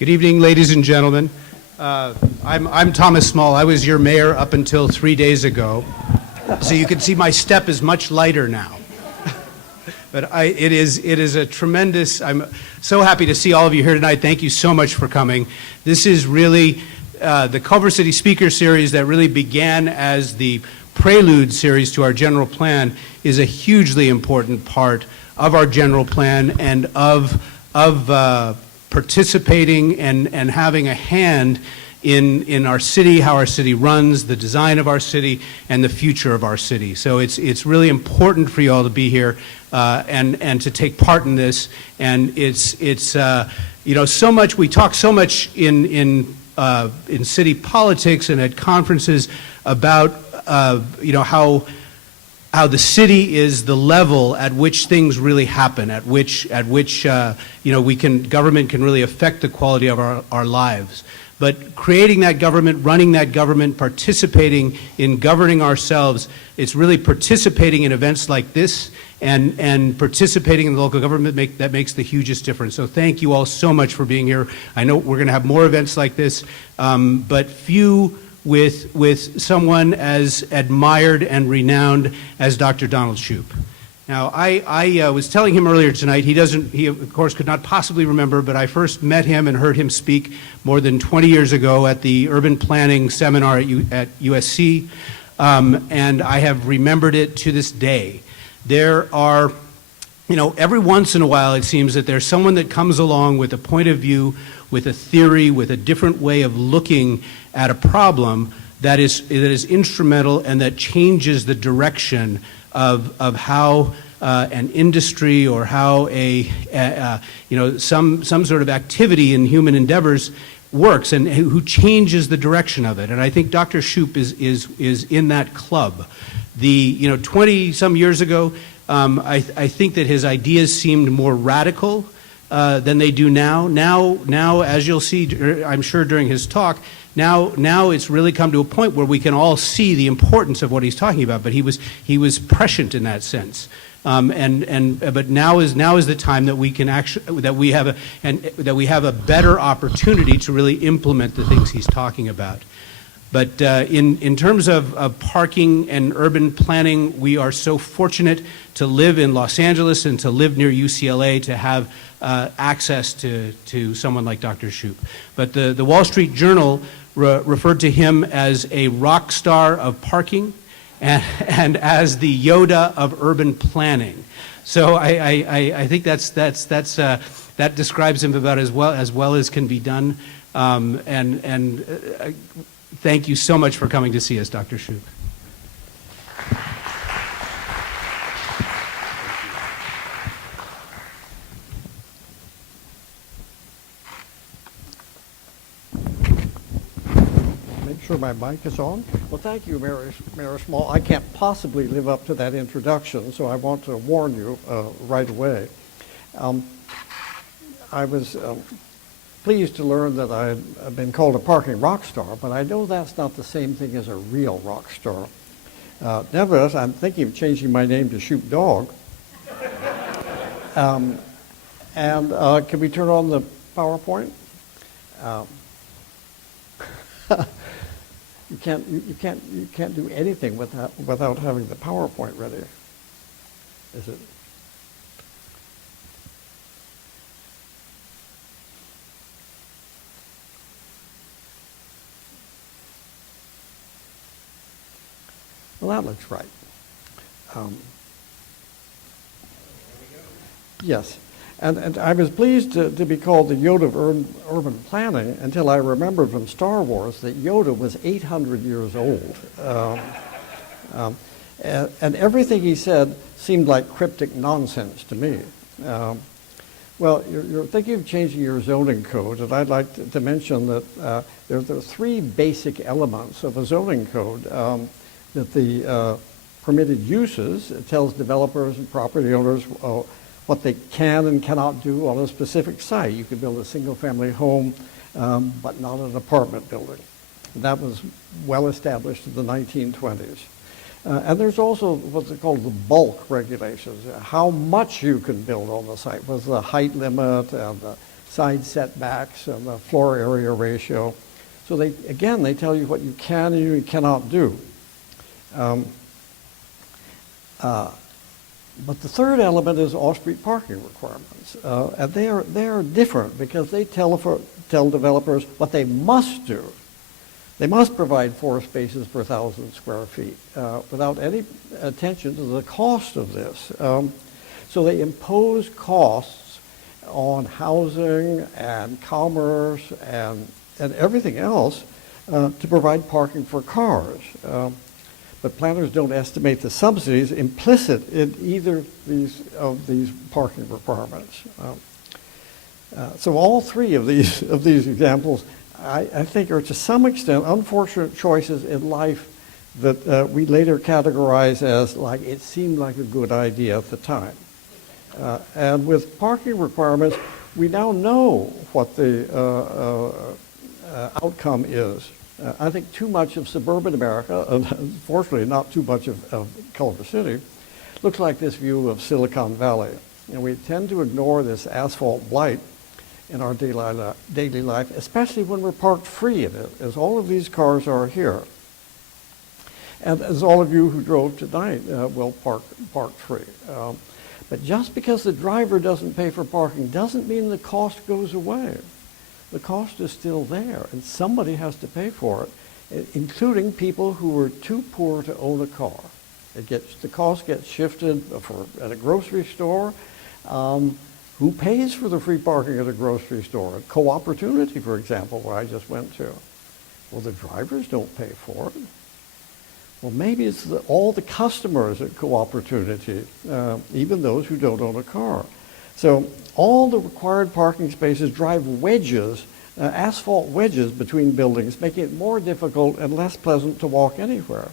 Good evening, ladies and gentlemen. I'm Thomas Small. I was your mayor up until 3 days ago, so you can see my step is much lighter now. But it is a tremendous. I'm so happy to see all of you here tonight. Thank you so much for coming. This is really the Culver City Speaker Series that really began as the prelude series to our general plan is a hugely important part of our general plan and of participating and having a hand in our city, how our city runs, the design of our city, and the future of our city. So it's really important for you all to be here and to take part in this. And it's you know, so much we talk so much in city politics and at conferences about you know, how the city is the level at which things really happen, at which you know, government can really affect the quality of our lives. But creating that government, running that government, participating in governing ourselves, it's really participating in events like this and participating in the local government that makes the hugest difference. So thank you all so much for being here. I know we're going to have more events like this, but few with someone as admired and renowned as Dr. Donald Shoup. Now, I was telling him earlier tonight, he of course could not possibly remember, but I first met him and heard him speak more than 20 years ago at the urban planning seminar at USC, and I have remembered it to this day. There are, you know, every once in a while it seems that there's someone that comes along with a point of view, with a theory, with a different way of looking at a problem that is instrumental and that changes the direction of how an industry or how you know, some sort of activity in human endeavors works, and who changes the direction of it. And I think Dr. Shoup is in that club. You know, 20 some years ago, I think that his ideas seemed more radical than they do now. Now, as you'll see, I'm sure during his talk, now it's really come to a point where we can all see the importance of what he's talking about. But he was prescient in that sense, but now is the time that we can actually that we have a better opportunity to really implement the things he's talking about. But in terms of parking and urban planning, we are so fortunate to live in Los Angeles and to live near UCLA to have access to someone like Dr. Shoup. But the Wall Street Journal referred to him as a rock star of parking and as the Yoda of urban planning. So I think that describes him about as well as can be done. Thank you so much for coming to see us, Dr. Shoup. Make sure my mic is on. Well, thank you, Mayor Small. I can't possibly live up to that introduction, so I want to warn you right away. I was pleased to learn that I had been called a parking rock star, but I know that's not the same thing as a real rock star. Nevertheless, I'm thinking of changing my name to Shoup Dog. Can we turn on the PowerPoint? You can't do anything without having the PowerPoint ready. Is it? Well, that looks right. Yes. And I was pleased to be called the Yoda of urban planning until I remembered from Star Wars that Yoda was 800 years old. And everything he said seemed like cryptic nonsense to me. Well, you're thinking of changing your zoning code, and I'd like to mention that there are three basic elements of a zoning code. That the permitted uses, it tells developers and property owners what they can and cannot do on a specific site. You could build a single-family home, but not an apartment building. That was well established in the 1920s. And there's also what's called the bulk regulations, how much you can build on the site, what's the height limit and the side setbacks and the floor area ratio. So they tell you what you can and you cannot do. But the third element is off-street parking requirements. And they are different because they tell developers what they must do. They must provide 4 spaces per 1,000 square feet without any attention to the cost of this. So they impose costs on housing and commerce and everything else to provide parking for cars. But planners don't estimate the subsidies implicit in either of these parking requirements. So all three of these examples, I think, are to some extent unfortunate choices in life that we later categorize as like it seemed like a good idea at the time. And with parking requirements, we now know what the outcome is. I think too much of suburban America, unfortunately not too much of Culver City, looks like this view of Silicon Valley. And we tend to ignore this asphalt blight in our daily life, especially when we're parked free in it, as all of these cars are here. And as all of you who drove tonight will park free. But just because the driver doesn't pay for parking doesn't mean the cost goes away. The cost is still there, and somebody has to pay for it, including people who are too poor to own a car. The cost gets shifted at a grocery store. Who pays for the free parking at a grocery store? At Co-Opportunity, for example, where I just went to. Well, the drivers don't pay for it. Well, maybe it's all the customers at Co-Opportunity, even those who don't own a car. So all the required parking spaces drive wedges, asphalt wedges between buildings, making it more difficult and less pleasant to walk anywhere.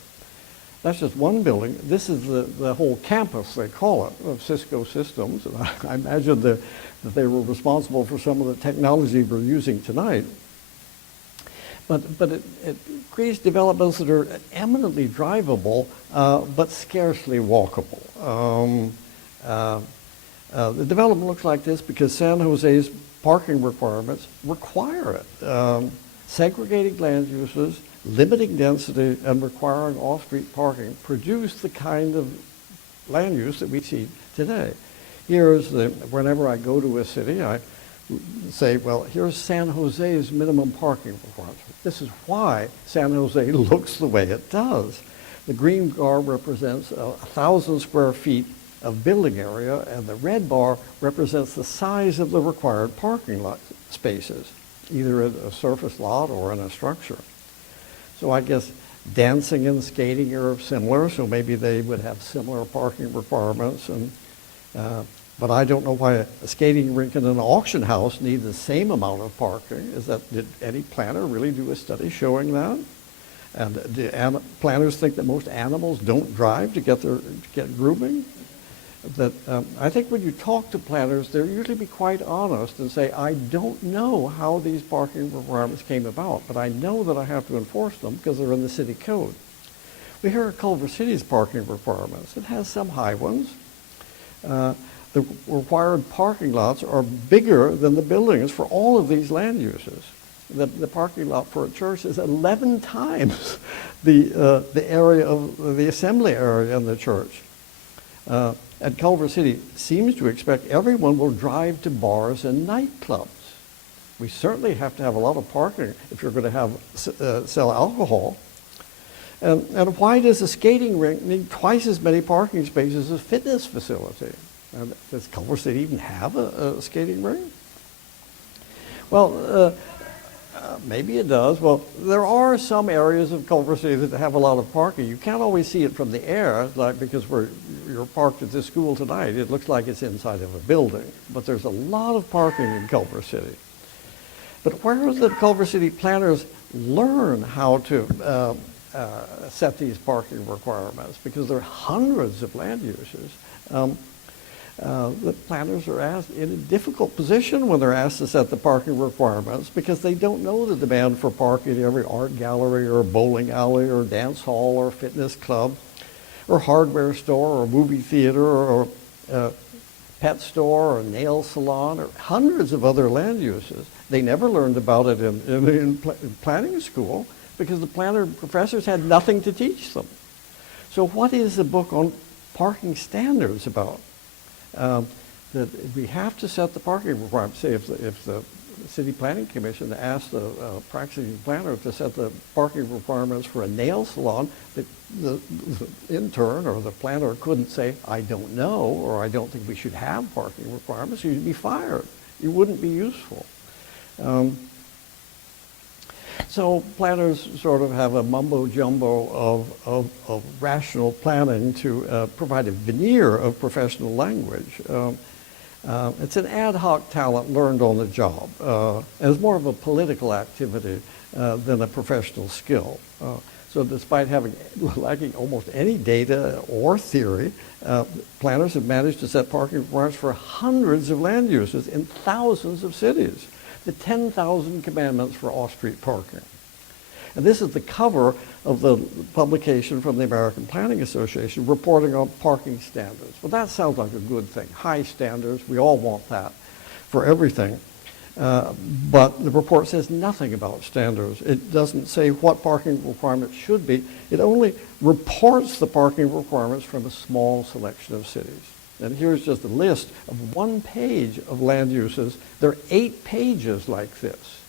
That's just one building. This is the whole campus, they call it, of Cisco Systems. And I imagine that they were responsible for some of the technology we're using tonight. But it creates developments that are eminently drivable, but scarcely walkable. The development looks like this because San Jose's parking requirements require it. Segregating land uses, limiting density, and requiring off-street parking produce the kind of land use that we see today. Whenever I go to a city, I say, well, here's San Jose's minimum parking requirements. This is why San Jose looks the way it does. The green bar represents 1,000 square feet of building area, and the red bar represents the size of the required parking lot spaces, either in a surface lot or in a structure. So I guess dancing and skating are similar, so maybe they would have similar parking requirements. But I don't know why a skating rink and an auction house need the same amount of parking. Did any planner really do a study showing that? And do planners think that most animals don't drive to get grooming? I think when you talk to planners, they'll usually be quite honest and say, I don't know how these parking requirements came about, but I know that I have to enforce them because they're in the city code. We hear of Culver City's parking requirements. It has some high ones. The required parking lots are bigger than the buildings for all of these land uses. The parking lot for a church is 11 times the area of the assembly area in the church. And Culver City seems to expect everyone will drive to bars and nightclubs. We certainly have to have a lot of parking if you're going to sell alcohol. And why does a skating rink need twice as many parking spaces as a fitness facility? And does Culver City even have a skating rink? Well, maybe it does. Well, there are some areas of Culver City that have a lot of parking. You can't always see it from the air, like because you're parked at this school tonight. It looks like it's inside of a building. But there's a lot of parking in Culver City. But where do the Culver City planners learn how to set these parking requirements? Because there are hundreds of land uses. The planners are in a difficult position when they're asked to set the parking requirements because they don't know the demand for parking in every art gallery or bowling alley or dance hall or fitness club or hardware store or movie theater or pet store or nail salon or hundreds of other land uses. They never learned about it in planning school because the planner professors had nothing to teach them. So what is the book on parking standards about? That we have to set the parking requirements. Say if the City Planning Commission asked the practicing planner to set the parking requirements for a nail salon, the intern or the planner couldn't say, I don't know, or I don't think we should have parking requirements. You'd be fired. You wouldn't be useful. So planners sort of have a mumbo-jumbo of rational planning to provide a veneer of professional language. It's an ad hoc talent learned on the job. It's more of a political activity than a professional skill. So despite lacking almost any data or theory, planners have managed to set parking requirements for hundreds of land uses in thousands of cities. The 10,000 commandments for off-street parking. And this is the cover of the publication from the American Planning Association reporting on parking standards. Well, that sounds like a good thing. High standards, we all want that for everything. But the report says nothing about standards. It doesn't say what parking requirements should be. It only reports the parking requirements from a small selection of cities. And here's just a list of one page of land uses. There are 8 pages like this.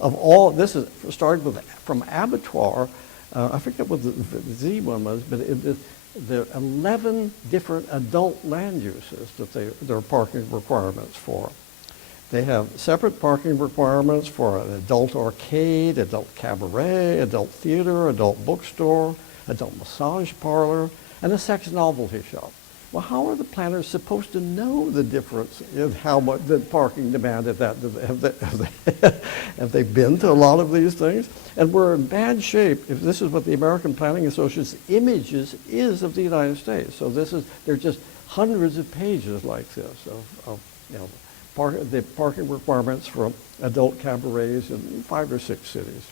Of all, this is started with from abattoir. I forget what the Z one was, but there are 11 different adult land uses that there are parking requirements for. They have separate parking requirements for an adult arcade, adult cabaret, adult theater, adult bookstore, adult massage parlor, and a sex novelty shop. Well, how are the planners supposed to know the difference in how much the parking demand at that? Have they been to a lot of these things? And we're in bad shape if this is what the American Planning Association's images is of the United States. So there are just hundreds of pages like this of the parking requirements for adult cabarets in 5 or 6 cities.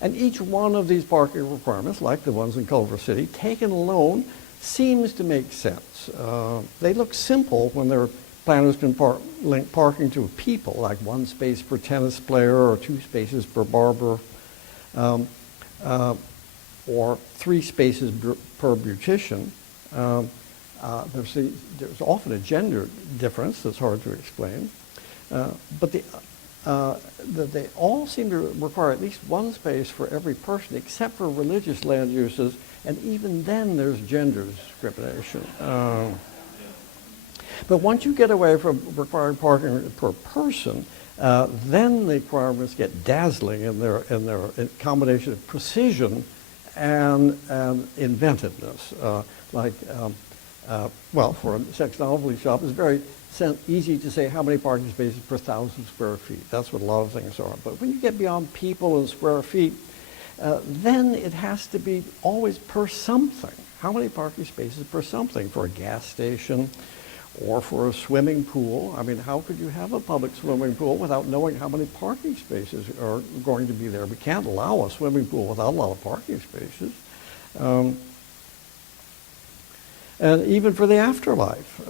And each one of these parking requirements, like the ones in Culver City, taken alone, seems to make sense. They look simple when their planners can link parking to people, like 1 space per tennis player or 2 spaces per barber, or 3 spaces per beautician. There's often a gender difference that's hard to explain, but they all seem to require at least 1 space for every person, except for religious land uses, and even then there's gender discrimination. But once you get away from requiring parking per person, then the requirements get dazzling in their combination of precision and inventiveness. Well, for a sex novelty shop, it's very easy to say how many parking spaces per 1,000 square feet. That's what a lot of things are. But when you get beyond people and square feet, then it has to be always per something. How many parking spaces per something for a gas station or for a swimming pool? I mean, how could you have a public swimming pool without knowing how many parking spaces are going to be there? We can't allow a swimming pool without a lot of parking spaces. And even for the afterlife.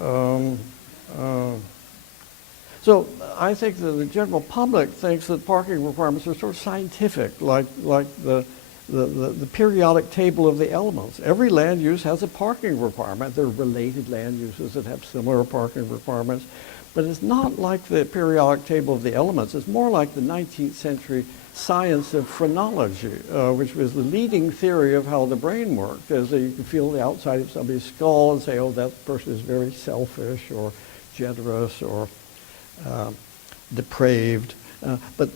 So I think that the general public thinks that parking requirements are sort of scientific, like the periodic table of the elements. Every land use has a parking requirement. There are related land uses that have similar parking requirements. But it's not like the periodic table of the elements. It's more like the 19th century science of phrenology, which was the leading theory of how the brain worked. As you can feel the outside of somebody's skull and say, oh, that person is very selfish or generous or depraved. But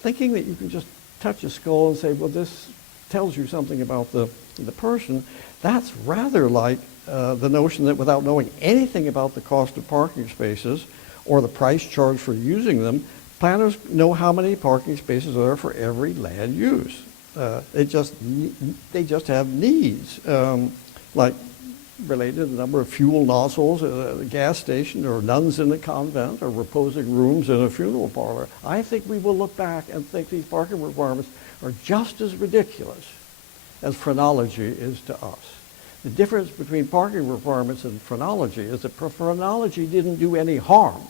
thinking that you can just touch a skull and say, well, this tells you something about the person, that's rather like the notion that without knowing anything about the cost of parking spaces or the price charged for using them, planners know how many parking spaces are there for every land use. They just have needs, like related to the number of fuel nozzles at a gas station, or nuns in a convent, or reposing rooms in a funeral parlor. I think we will look back and think these parking requirements are just as ridiculous as phrenology is to us. The difference between parking requirements and phrenology is that phrenology didn't do any harm.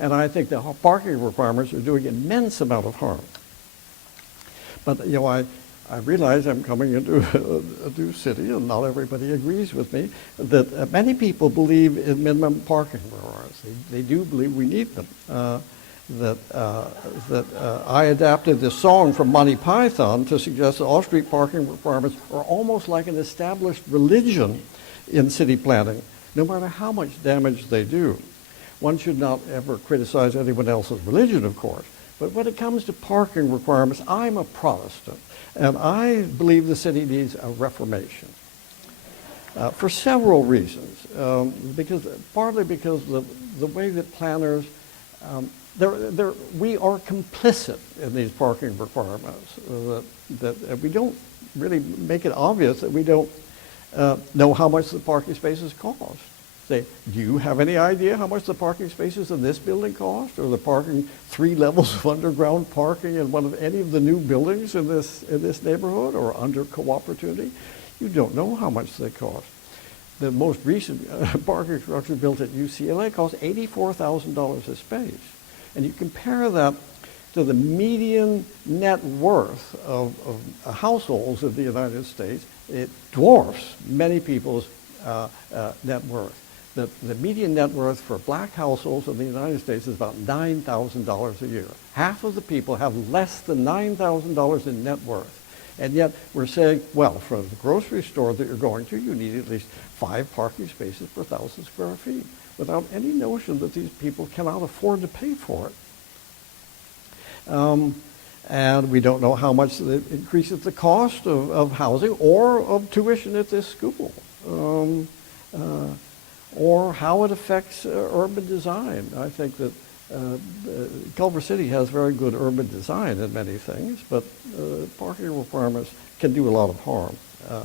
And I think the parking requirements are doing an immense amount of harm. But, you know, I realize I'm coming into a new city, and not everybody agrees with me, that many people believe in minimum parking requirements. They do believe we need them. I adapted this song from Monty Python to suggest that off-street parking requirements are almost like an established religion in city planning, no matter how much damage they do. One should not ever criticize anyone else's religion, of course, but when it comes to parking requirements, I'm a Protestant, and I believe the city needs a reformation. For several reasons, partly because the way that planners, we are complicit in these parking requirements, that we don't really make it obvious that we don't know how much the parking spaces cost. Say, do you have any idea how much the parking spaces in this building cost, or the parking 3 levels of underground parking in any of the new buildings in this neighborhood, or under co-opportunity? You don't know how much they cost. The most recent parking structure built at UCLA cost $84,000 a space. And you compare that to the median net worth of households in the United States, it dwarfs many people's net worth. The median net worth for black households in the United States is about $9,000 a year. Half of the people have less than $9,000 in net worth. And yet we're saying, well, for the grocery store that you're going to, you need at least 5 parking spaces per 1,000 square feet, without any notion that these people cannot afford to pay for it. And we don't know how much it increases the cost of housing or of tuition at this school, or how it affects urban design. I think that Culver City has very good urban design in many things, but parking requirements can do a lot of harm.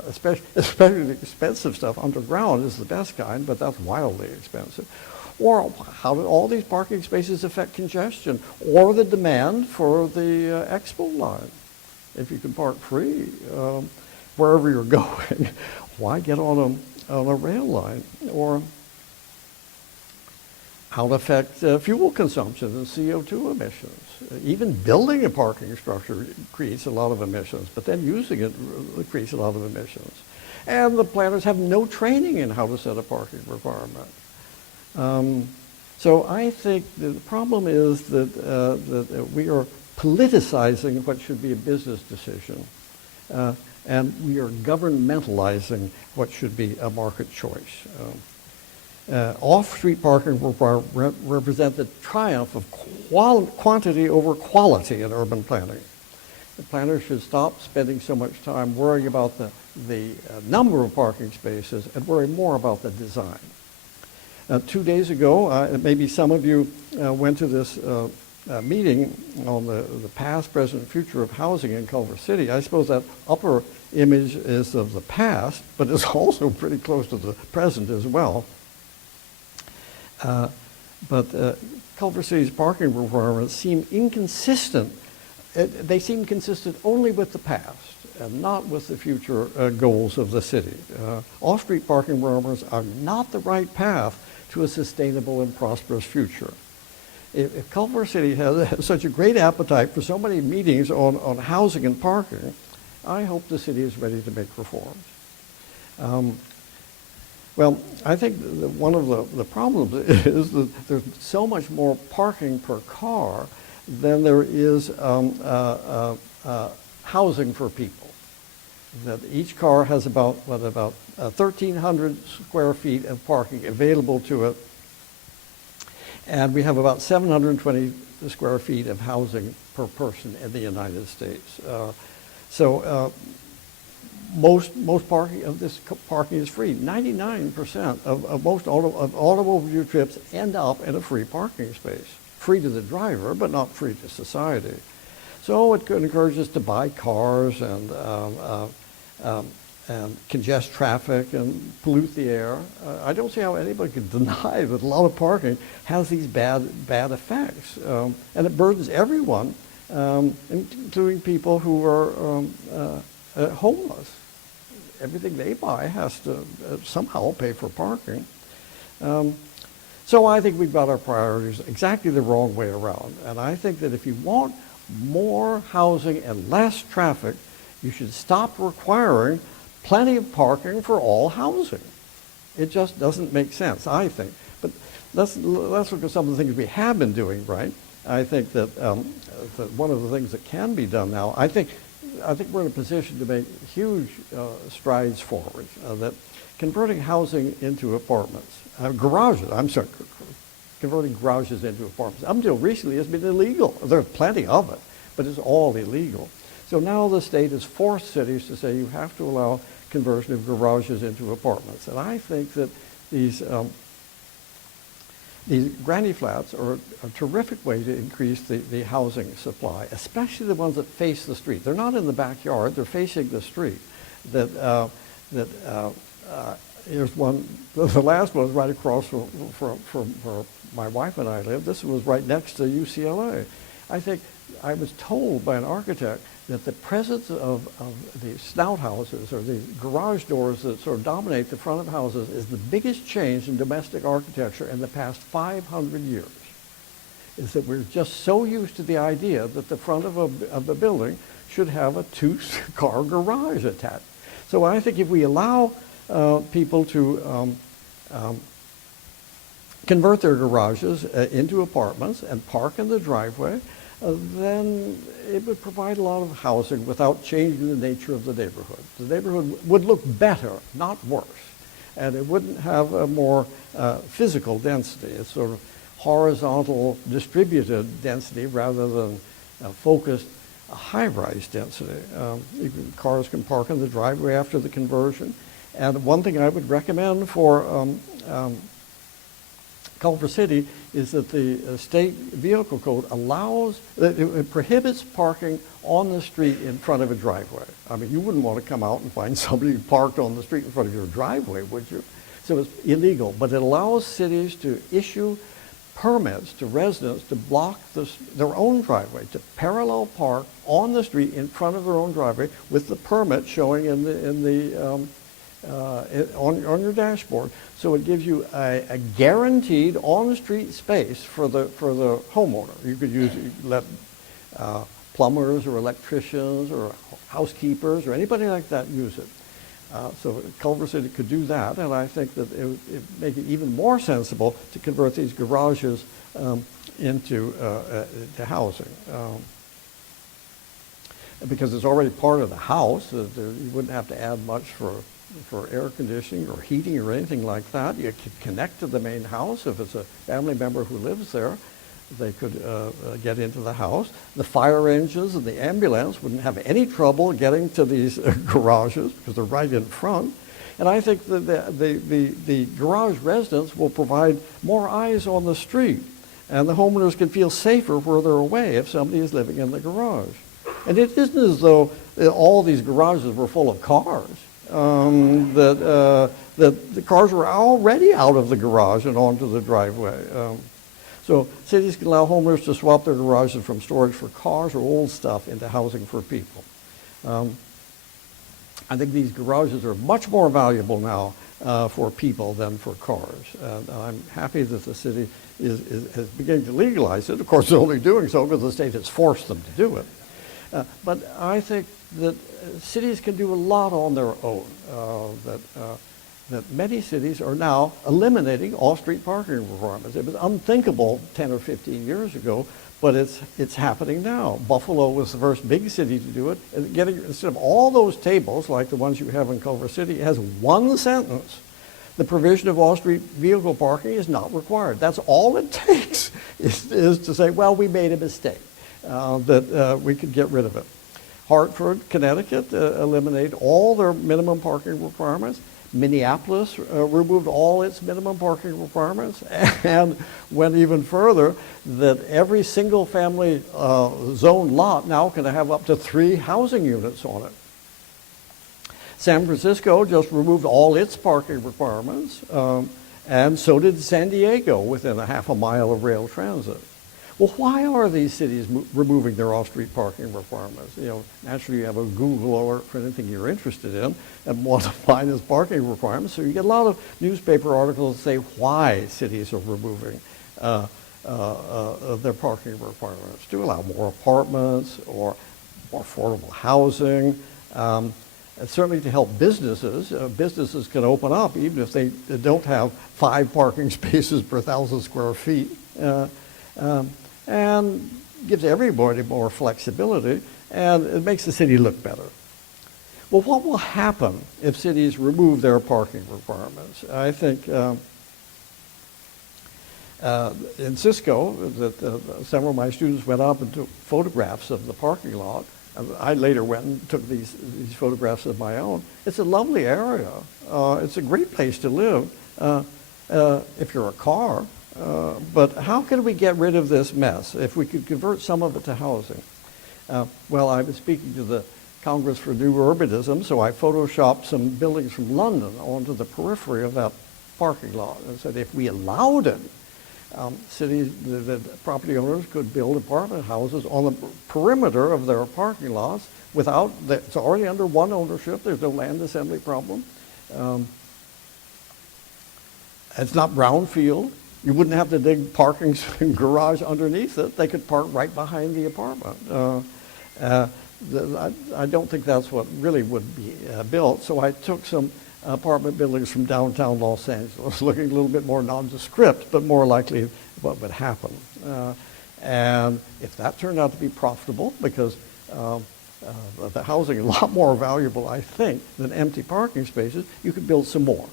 Especially the expensive stuff underground is the best kind, but that's wildly expensive. Or how do all these parking spaces affect congestion, or the demand for the expo line? If you can park free wherever you're going, why get on a rail line? Or how it affects fuel consumption and CO2 emissions. Even building a parking structure creates a lot of emissions, but then using it creates a lot of emissions. And the planners have no training in how to set a parking requirement. So I think the problem is that we are politicizing what should be a business decision, and we are governmentalizing what should be a market choice. Off-street parking will represent the triumph of quantity over quality in urban planning. The planners should stop spending so much time worrying about the number of parking spaces and worry more about the design. 2 days ago, maybe some of you went to this meeting on the past, present, and future of housing in Culver City. I suppose that upper image is of the past, but it's also pretty close to the present as well. But Culver City's parking requirements seem inconsistent. They seem consistent only with the past and not with the future goals of the city. Off-street parking requirements are not the right path to a sustainable and prosperous future. If Culver City has such a great appetite for so many meetings on housing and parking, I hope the city is ready to make reforms. Well, I think one of the problems is that there's so much more parking per car than there is housing for people. That each car has about 1,300 square feet of parking available to it, and we have about 720 square feet of housing per person in the United States. Most parking of this parking is free. 99% of most automobile trips end up in a free parking space. Free to the driver, but not free to society. So it could encourage us to buy cars and congest traffic and pollute the air. I don't see how anybody could deny that a lot of parking has these bad effects. And it burdens everyone, including people who are homeless. everything they buy has to somehow pay for parking. So I think we've got our priorities exactly the wrong way around. And I think that if you want more housing and less traffic, you should stop requiring plenty of parking for all housing. It just doesn't make sense, I think. But let's look at some of the things we have been doing right. I think that, that one of the things that can be done now, I think we're in a position to make huge strides forward. That converting housing into apartments, converting garages into apartments. Up until recently, it's been illegal. There's plenty of it, but it's all illegal. So now the state has forced cities to say you have to allow conversion of garages into apartments. And I think that these granny flats are a terrific way to increase the housing supply, especially the ones that face the street. They're not in the backyard, they're facing the street. Here's one, the last one was right across from where my wife and I live. This was right next to UCLA. I was told by an architect that the presence of the snout houses or the garage doors that sort of dominate the front of houses is the biggest change in domestic architecture in the past 500 years. Is that we're just so used to the idea that the front of a building should have a two-car garage attached. So I think if we allow people to convert their garages into apartments and park in the driveway, then it would provide a lot of housing without changing the nature of the neighborhood. The neighborhood would look better, not worse, and it wouldn't have a more physical density. It's sort of horizontal distributed density rather than focused high-rise density. Cars can park in the driveway after the conversion. And one thing I would recommend for Culver City is that the state vehicle code it prohibits parking on the street in front of a driveway. I mean, you wouldn't want to come out and find somebody parked on the street in front of your driveway, would you? So it's illegal, but it allows cities to issue permits to residents to block their own driveway, to parallel park on the street in front of their own driveway with the permit showing on your dashboard. So it gives you a guaranteed on-street space for the homeowner. You could let plumbers or electricians or housekeepers or anybody like that use it. So Culver City could do that, and I think that it would make it even more sensible to convert these garages into housing. Because it's already part of the house, you wouldn't have to add much for air conditioning or heating or anything like that. You could connect to the main house. If it's a family member who lives there, they could get into the house. The fire engines and the ambulance wouldn't have any trouble getting to these garages because they're right in front. And I think that the garage residents will provide more eyes on the street, and the homeowners can feel safer where they're away if somebody is living in the garage. And it isn't as though all these garages were full of cars. That the cars were already out of the garage and onto the driveway. So cities can allow homeowners to swap their garages from storage for cars or old stuff into housing for people. I think these garages are much more valuable now for people than for cars. I'm happy that the city is beginning to legalize it. Of course, they're only doing so because the state has forced them to do it. But I think that cities can do a lot on their own. That many cities are now eliminating off-street parking requirements. It was unthinkable 10 or 15 years ago, but it's happening now. Buffalo was the first big city to do it. And instead of all those tables, like the ones you have in Culver City, it has one sentence. The provision of off-street vehicle parking is not required. That's all it takes is to say, well, we made a mistake, that we could get rid of it. Hartford, Connecticut eliminated all their minimum parking requirements. Minneapolis removed all its minimum parking requirements and went even further that every single family zone lot now can have up to 3 housing units on it. San Francisco just removed all its parking requirements, and so did San Diego within a half a mile of rail transit. Well, why are these cities removing their off-street parking requirements? Naturally you have a Google alert for anything you're interested in and want to find those parking requirements. So you get a lot of newspaper articles that say why cities are removing their parking requirements to allow more apartments or more affordable housing. And certainly to help businesses. Businesses can open up even if they don't have 5 parking spaces per 1,000 square feet. And gives everybody more flexibility, and it makes the city look better. Well, what will happen if cities remove their parking requirements? I think in Cisco, several of my students went up and took photographs of the parking lot. I later went and took these photographs of my own. It's a lovely area. It's a great place to live if you're a car. But how can we get rid of this mess if we could convert some of it to housing? Well, I was speaking to the Congress for New Urbanism, so I photoshopped some buildings from London onto the periphery of that parking lot and said if we allowed it, the property owners could build apartment houses on the perimeter of their parking lots without, it's already under one ownership, there's no land assembly problem. It's not brownfield. You wouldn't have to dig parking garage underneath it. They could park right behind the apartment. I don't think that's what really would be built. So I took some apartment buildings from downtown Los Angeles, looking a little bit more nondescript, but more likely what would happen. And if that turned out to be profitable, because the housing is a lot more valuable, I think, than empty parking spaces, you could build some more.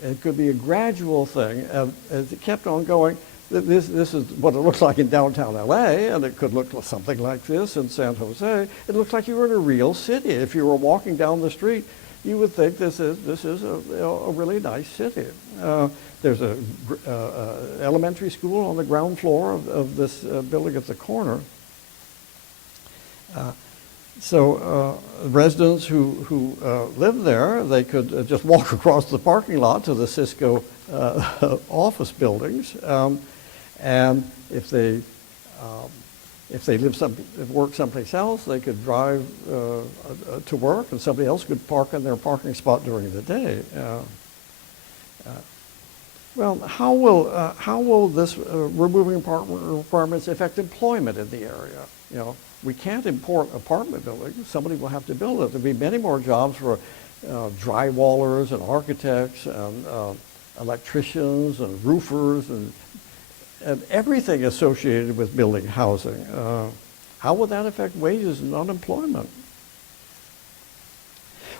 It could be a gradual thing. As it kept on going, this is what it looks like in downtown LA, and it could look like something like this in San Jose. It looks like you were in a real city. If you were walking down the street, you would think this is a really nice city. There's a elementary school on the ground floor of this building at the corner. So residents who live there, they could just walk across the parking lot to the Cisco office buildings, and if they work someplace else, they could drive to work, and somebody else could park in their parking spot during the day. Well, how will this removing apartment requirements affect employment in the area? We can't import apartment buildings. Somebody will have to build it. There'll be many more jobs for drywallers and architects and electricians and roofers and everything associated with building housing. How will that affect wages and unemployment?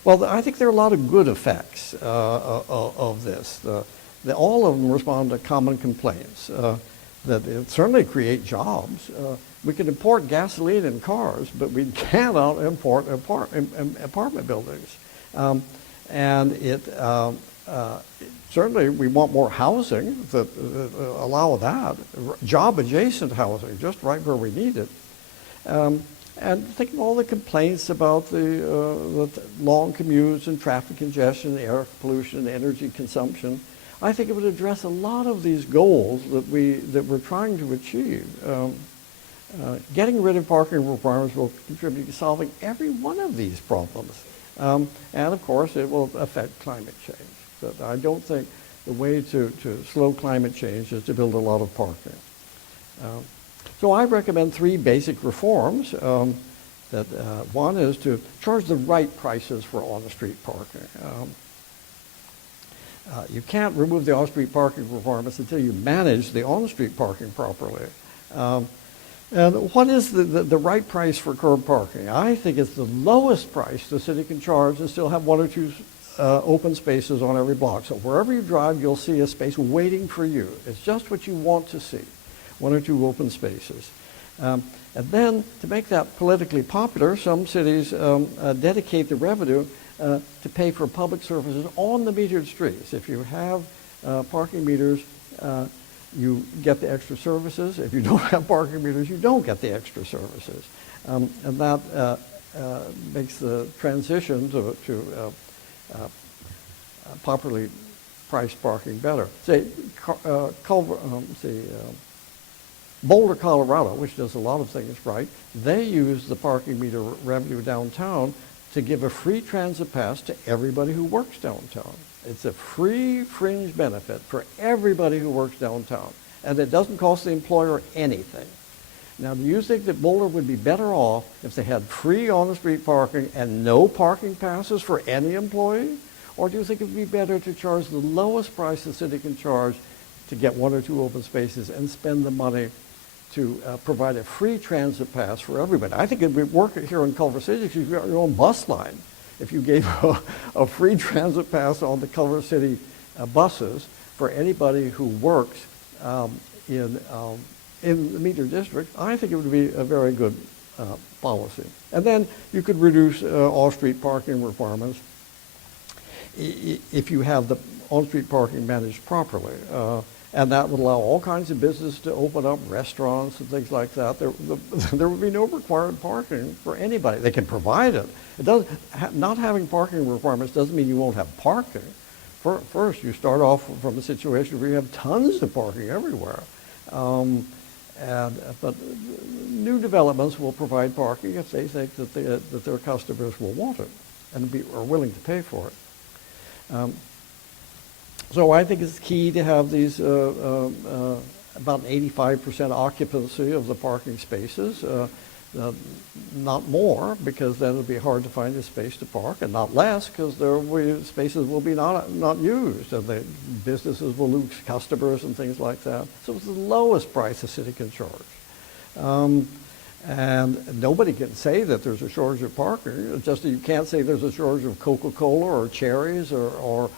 Well, I think there are a lot of good effects of this. All of them respond to common complaints. That it certainly create jobs. We can import gasoline in cars, but we cannot import apartment buildings. And certainly we want more housing that allow that, job-adjacent housing, just right where we need it. And think of all the complaints about the long commutes and traffic congestion, air pollution, energy consumption. I think it would address a lot of these goals that we're trying to achieve. Getting rid of parking requirements will contribute to solving every one of these problems. And of course, it will affect climate change. So I don't think the way to slow climate change is to build a lot of parking. So I recommend 3 basic reforms. One is to charge the right prices for on-the-street parking. You can't remove the off-street parking requirements until you manage the on-street parking properly. And what is the right price for curb parking? I think it's the lowest price the city can charge and still have 1 or 2 open spaces on every block. So wherever you drive, you'll see a space waiting for you. It's just what you want to see, 1 or 2 open spaces. And then to make that politically popular, some cities dedicate the revenue to pay for public services on the metered streets. If you have parking meters, you get the extra services. If you don't have parking meters, you don't get the extra services. And that makes the transition to properly priced parking better. Say, Culver, Boulder, Colorado, which does a lot of things right, they use the parking meter revenue downtown to give a free transit pass to everybody who works downtown. It's a free fringe benefit for everybody who works downtown, and it doesn't cost the employer anything. Now, do you think that Boulder would be better off if they had free on-the-street parking and no parking passes for any employee? Or do you think it would be better to charge the lowest price the city can charge to get 1 or 2 open spaces and spend the money to provide a free transit pass for everybody? I think it would work here in Culver City if you've got your own bus line. If you gave a free transit pass on the Culver City buses for anybody who works in the meter district, I think it would be a very good policy. And then you could reduce off-street parking requirements if you have the on-street parking managed properly. And that would allow all kinds of business to open up, restaurants and things like that. There would be no required parking for anybody. They can provide it. Not having parking requirements doesn't mean you won't have parking. First, you start off from a situation where you have tons of parking everywhere. But new developments will provide parking if they think that their customers will want it and are willing to pay for it. So I think it's key to have these about 85% occupancy of the parking spaces, not more, because then it'll be hard to find a space to park, and not less, because spaces will be not used, and the businesses will lose customers and things like that. So it's the lowest price the city can charge. And nobody can say that there's a shortage of parking. Just you can't say there's a shortage of Coca-Cola or cherries or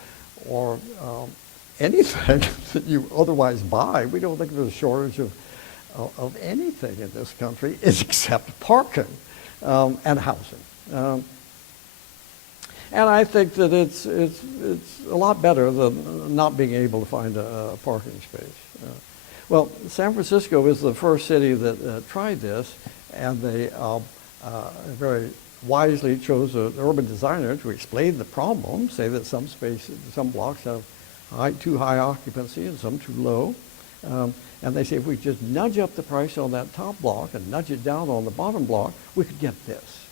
anything that you otherwise buy. We don't think there's a shortage of anything in this country except parking and housing. And I think that it's a lot better than not being able to find a parking space. Well, San Francisco is the first city that tried this, and they very wisely chose an urban designer to explain the problem, say that some blocks have too high occupancy and some too low. And they say if we just nudge up the price on that top block and nudge it down on the bottom block, we could get this,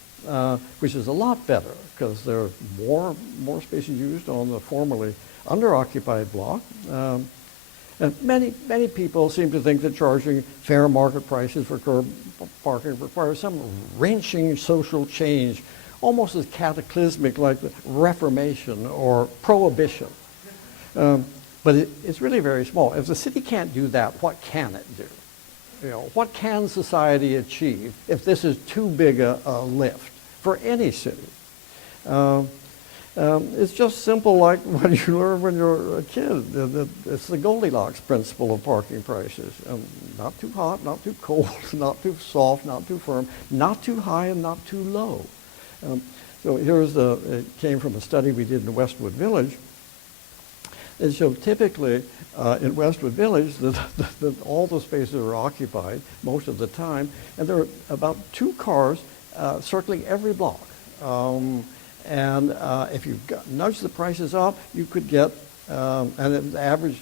which is a lot better because there are more spaces used on the formerly under-occupied block. And many people seem to think that charging fair market prices for curb parking requires some wrenching social change, almost as cataclysmic like the Reformation or Prohibition. But it's really very small. If the city can't do that, what can it do? You know, what can society achieve if this is too big a lift for any city? It's just simple like what you learn when you're a kid. It's the Goldilocks principle of parking prices. Not too hot, not too cold, not too soft, not too firm, not too high and not too low. So it came from a study we did in Westwood Village. And so typically in Westwood Village, all the spaces are occupied most of the time, and there are about 2 cars circling every block. And if you nudge the prices up, you could get, and the average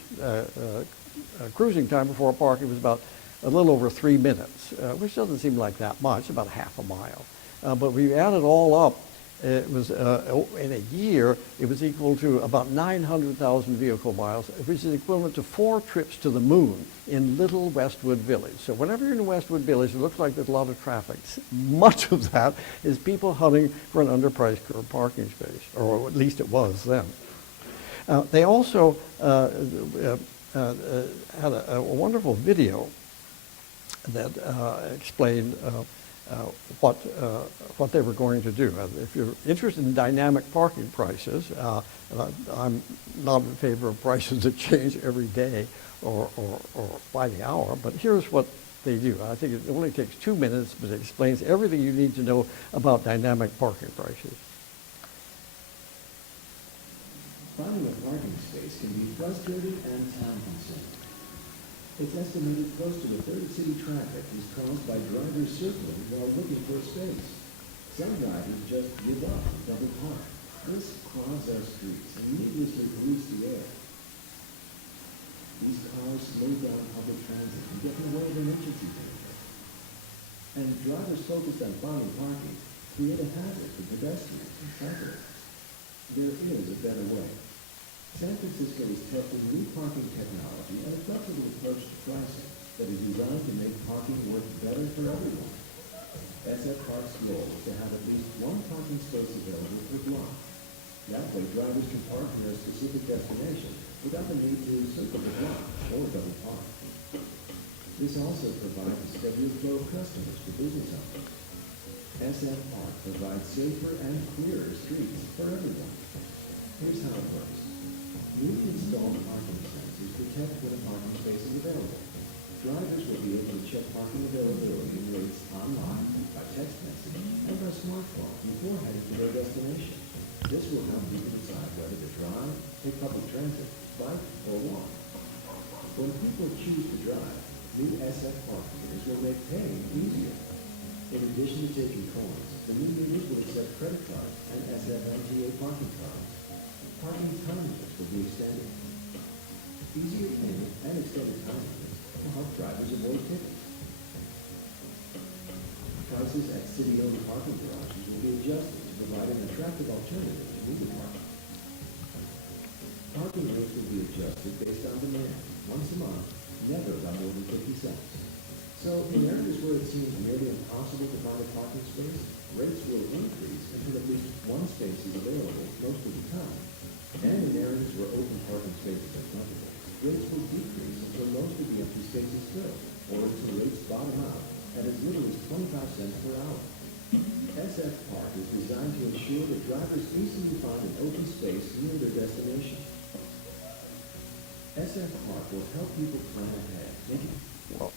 cruising time before parking was about a little over 3 minutes, which doesn't seem like that much, about half a mile. But we add it all up, it was, in a year, it was equal to about 900,000 vehicle miles, which is equivalent to 4 trips to the moon in Little Westwood Village. So whenever you're in Westwood Village, it looks like there's a lot of traffic. Much of that is people hunting for an underpriced curb parking space, or at least it was then. They also had a wonderful video that explained what they were going to do. If you're interested in dynamic parking prices, I'm not in favor of prices that change every day or by the hour, but here's what they do. I think it only takes 2 minutes, but it explains everything you need to know about dynamic parking prices. Finding a parking space can be frustrating and time-consuming. It's estimated close to a third of city traffic is caused by drivers circling while looking for a space. Some drivers just give up and double park. This clogs our streets and needlessly pollutes the air. These cars slow down public transit and get in the way of the emergency danger. And drivers focused on finding parking create a hazard for pedestrians and cyclists. There is a better way. San Francisco is testing new parking technology and a flexible approach to pricing that is designed to make parking work better for everyone. SF Park's goal is to have at least one parking space available per block. That way, drivers can park near a specific destination without the need to circle the block or double park. This also provides a steadier flow of customers for business owners. SF Park provides safer and clearer streets for everyone. Here's how it works. Newly installed parking sensors detect when a parking space is available. Drivers will be able to check parking availability and rates online, by text message, and by smartphone before heading to their destination. This will help people decide whether to drive, take public transit, bike, or walk. When people choose to drive, new SF Park meters will make paying easier. In addition to taking coins, the new meters will accept credit cards and SF parking cards. Parking time limits will be extended. Easier payment and extended time limits will help drivers avoid tickets. Prices at city-owned parking garages will be adjusted to provide an attractive alternative to meter parking. Parking rates will be adjusted based on demand, once a month, never by more than 50 cents. So in areas where it seems nearly impossible to find a parking space, rates will increase until at least one space is available most of the time. And in areas where open parking spaces are plentiful, rates will decrease until most of the empty spaces fill, or until rates bottom out at as little as 25 cents per hour. SF Park is designed to ensure that drivers easily find an open space near their destination. SF Park will help people plan ahead.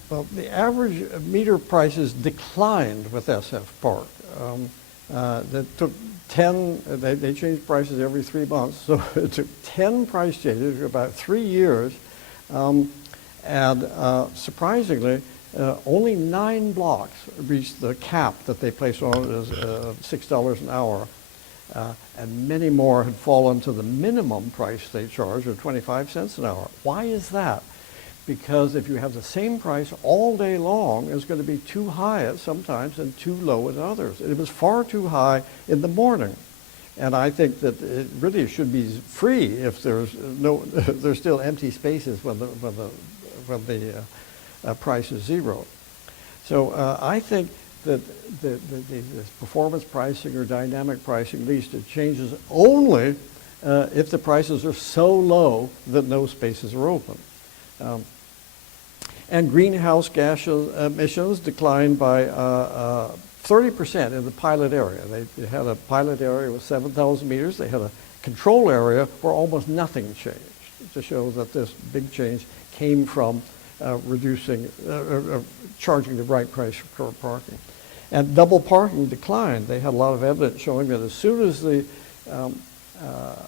Well, the average meter prices declined with SF Park. That took 10, they changed prices every 3 months, so it took 10 price changes for about 3 years. Surprisingly, only 9 blocks reached the cap that they placed on it as $6 an hour. And many more had fallen to the minimum price they charge of 25 cents an hour. Why is that? Because if you have the same price all day long, it's going to be too high at sometimes and too low at others. It was far too high in the morning. And I think that it really should be free if there's there's still empty spaces when the price is zero. So I think that the performance pricing or dynamic pricing leads to changes only if the prices are so low that no spaces are open. And greenhouse gas emissions declined by 30% in the pilot area. They had a pilot area with 7,000 meters. They had a control area where almost nothing changed, to show that this big change came from charging the right price for parking. And double parking declined. They had a lot of evidence showing that as soon as the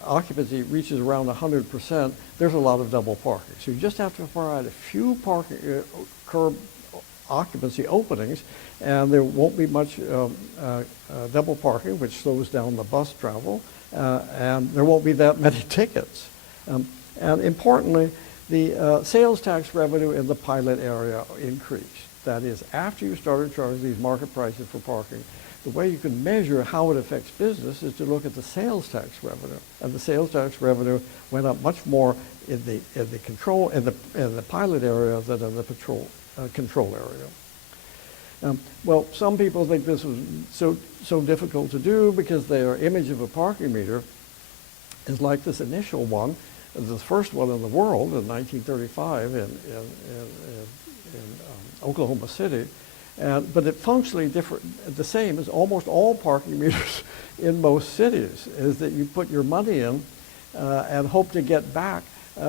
occupancy reaches around 100%, there's a lot of double parking. So you just have to provide a few parking curb occupancy openings, and there won't be much double parking, which slows down the bus travel, and there won't be that many tickets. And importantly, the sales tax revenue in the pilot area increased. That is, after you started charging these market prices for parking, the way you can measure how it affects business is to look at the sales tax revenue. And the sales tax revenue went up much more in the pilot area than in the control area. Well, some people think this was so difficult to do because their image of a parking meter is like this initial one, the first one in the world in 1935 in Oklahoma City. But it functionally the same as almost all parking meters in most cities, is that you put your money in and hope to get back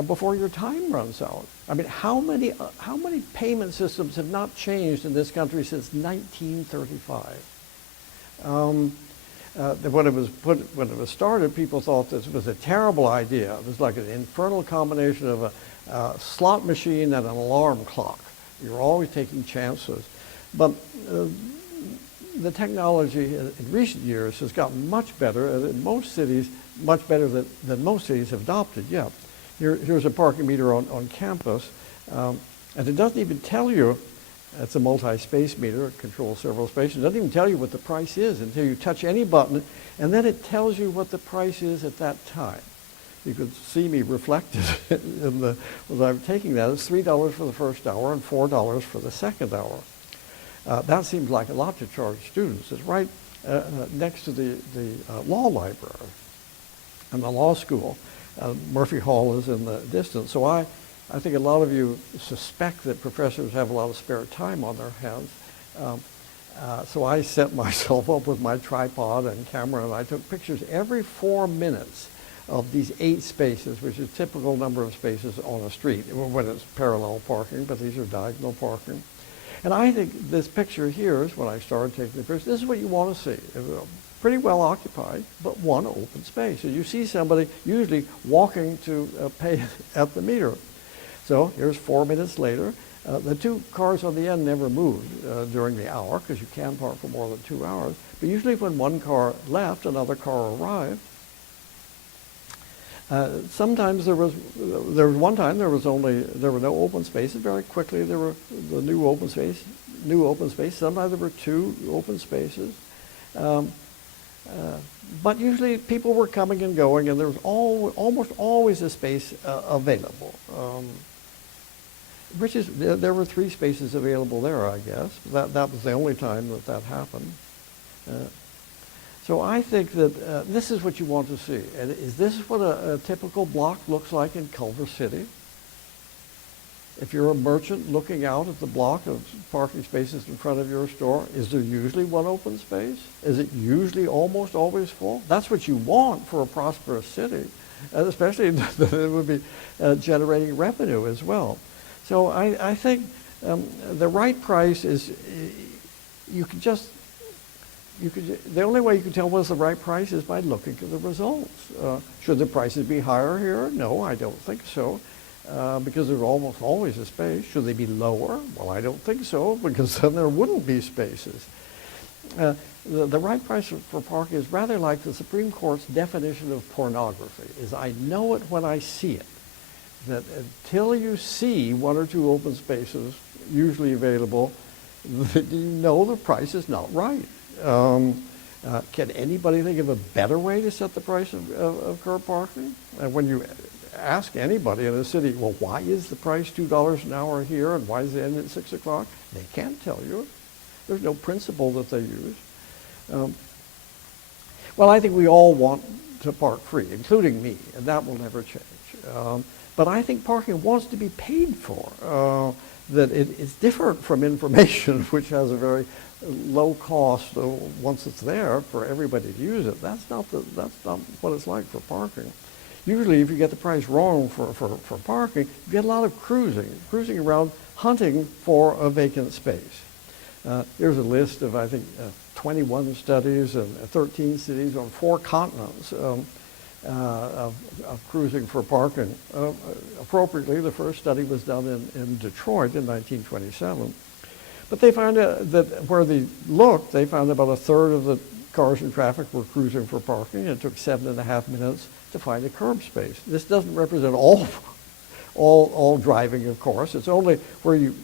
before your time runs out. I mean, how many payment systems have not changed in this country since 1935? When it was started, people thought this was a terrible idea. It was like an infernal combination of a slot machine and an alarm clock. You're always taking chances. But the technology in recent years has gotten much better, and in most cities, much better than most cities have adopted. Yeah, here's a parking meter on campus, and it doesn't even tell you It's a multi-space meter. It controls several spaces. It doesn't even tell you what the price is until you touch any button, and then it tells you what the price is at that time. You could see me reflected in the, as I'm taking that. It's $3 for the first hour and $4 for the second hour. That seems like a lot to charge students. It's right next to the law library and the law school. Murphy Hall is in the distance. So I think a lot of you suspect that professors have a lot of spare time on their hands. So I set myself up with my tripod and camera, and I took pictures every 4 minutes of these 8 spaces, which is a typical number of spaces on a street when it's parallel parking, but these are diagonal parking. And I think this picture here is when I started taking the pictures. This is what you want to see. Pretty well occupied, but one open space. And you see somebody usually walking to pay at the meter. So here's 4 minutes later. The 2 cars on the end never moved during the hour, because you can park for more than 2 hours. But usually when one car left, another car arrived. Sometimes there was one time there were no open spaces. Very quickly there were the new open space. Sometimes there were 2 open spaces. But usually people were coming and going, and there was almost always a space available. There were 3 spaces available there, I guess. That was the only time that happened. So I think that this is what you want to see. And is this what a typical block looks like in Culver City? If you're a merchant looking out at the block of parking spaces in front of your store, is there usually one open space? Is it usually almost always full? That's what you want for a prosperous city, and especially that it would be generating revenue as well. So I think the right price is, the only way you can tell what's the right price is by looking at the results. Should the prices be higher here? No, I don't think so. Because there's almost always a space. Should they be lower? Well, I don't think so, because then there wouldn't be spaces. The right price for parking is rather like the Supreme Court's definition of pornography, is I know it when I see it. That until you see 1 or 2 open spaces usually available, you know the price is not right. Can anybody think of a better way to set the price of curb parking? And when you ask anybody in a city, well, why is the price $2 an hour here and why is it end at 6 o'clock? They can't tell you. There's no principle that they use. Well, I think we all want to park free, including me, and that will never change. But I think parking wants to be paid for. That it's different from information, which has a very low cost once it's there for everybody to use it. That's not what it's like for parking. Usually, if you get the price wrong for parking, you get a lot of cruising around, hunting for a vacant space. There's a list of, I think, 21 studies in 13 cities on 4 continents of cruising for parking. Appropriately, the first study was done in Detroit in 1927. But they found that where they looked, they found about 1/3 of the cars in traffic were cruising for parking. It took 7.5 minutes to find a curb space. This doesn't represent all driving, of course. It's only where you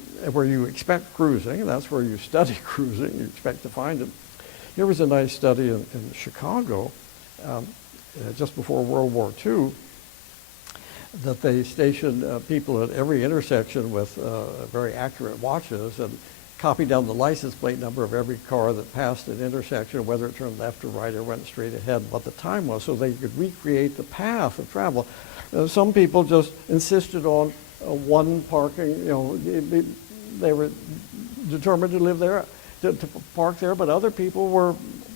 expect cruising, and that's where you study cruising. You expect to find it. Here was a nice study in Chicago, just before World War II, that they stationed people at every intersection with very accurate watches and copied down the license plate number of every car that passed an intersection, whether it turned left or right or went straight ahead, what the time was, so they could recreate the path of travel. Some people just insisted on one parking, they were determined to live there, to park there, but other people were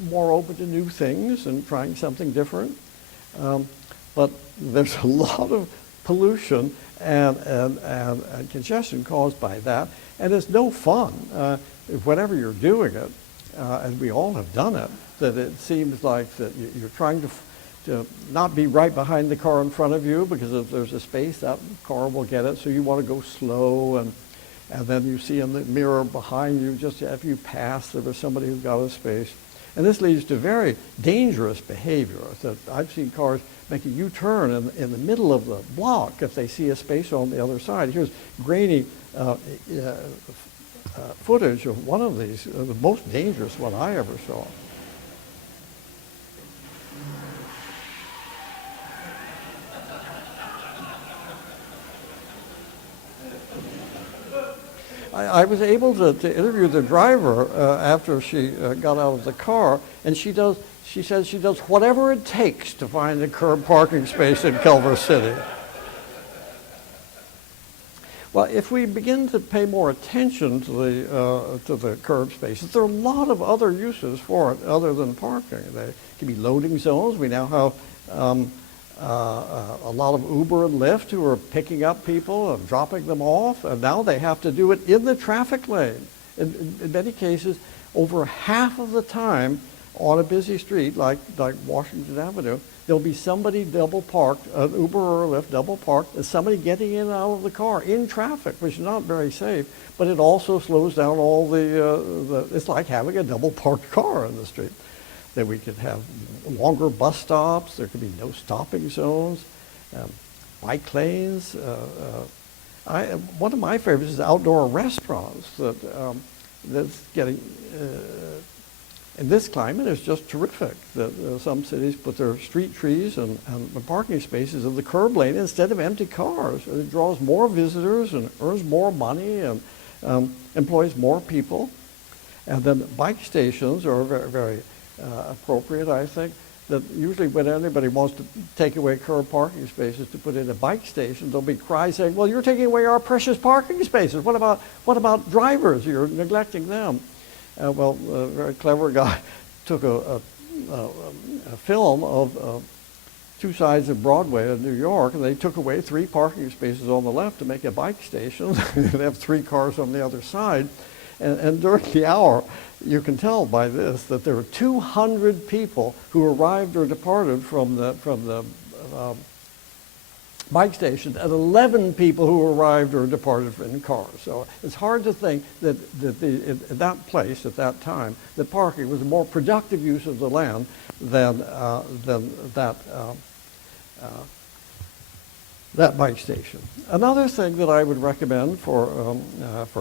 more open to new things and trying something different. But there's a lot of pollution and congestion caused by that, and it's no fun. Whenever you're doing it, and we all have done it, that it seems like that you're trying to not be right behind the car in front of you, because if there's a space, that car will get it, so you want to go slow, and then you see in the mirror behind you, just after you pass, there was somebody who got a space. And this leads to very dangerous behavior. That I've seen cars make a U-turn in the middle of the block if they see a space on the other side. Here's grainy footage of one of these, the most dangerous one I ever saw. I was able to interview the driver after she got out of the car, and she says she does whatever it takes to find a curb parking space in Culver City. Well, if we begin to pay more attention to the curb spaces, there are a lot of other uses for it other than parking. They can be loading zones. We now have a lot of Uber and Lyft who are picking up people and dropping them off, and now they have to do it in the traffic lane. In many cases, over half of the time on a busy street like Washington Avenue, there'll be somebody double parked, an Uber or a Lyft double parked, and somebody getting in and out of the car in traffic, which is not very safe, but it also slows down all it's like having a double parked car in the street. That we could have longer bus stops, there could be no stopping zones, bike lanes. One of my favorites is outdoor restaurants that's getting, in this climate, is just terrific. That some cities put their street trees and parking spaces in the curb lane instead of empty cars. It draws more visitors and earns more money and employs more people. And then bike stations are very, very appropriate, I think. That usually when anybody wants to take away curb parking spaces to put in a bike station, there'll be cries saying, well, you're taking away our precious parking spaces. What about drivers? You're neglecting them. A very clever guy took a film of two sides of Broadway in New York, and they took away 3 parking spaces on the left to make a bike station. They have 3 cars on the other side. And during the hour, you can tell by this that there were 200 people who arrived or departed from the bike station, and 11 people who arrived or departed in cars. So it's hard to think that in that place at that time, that parking was a more productive use of the land than that bike station. Another thing that I would recommend for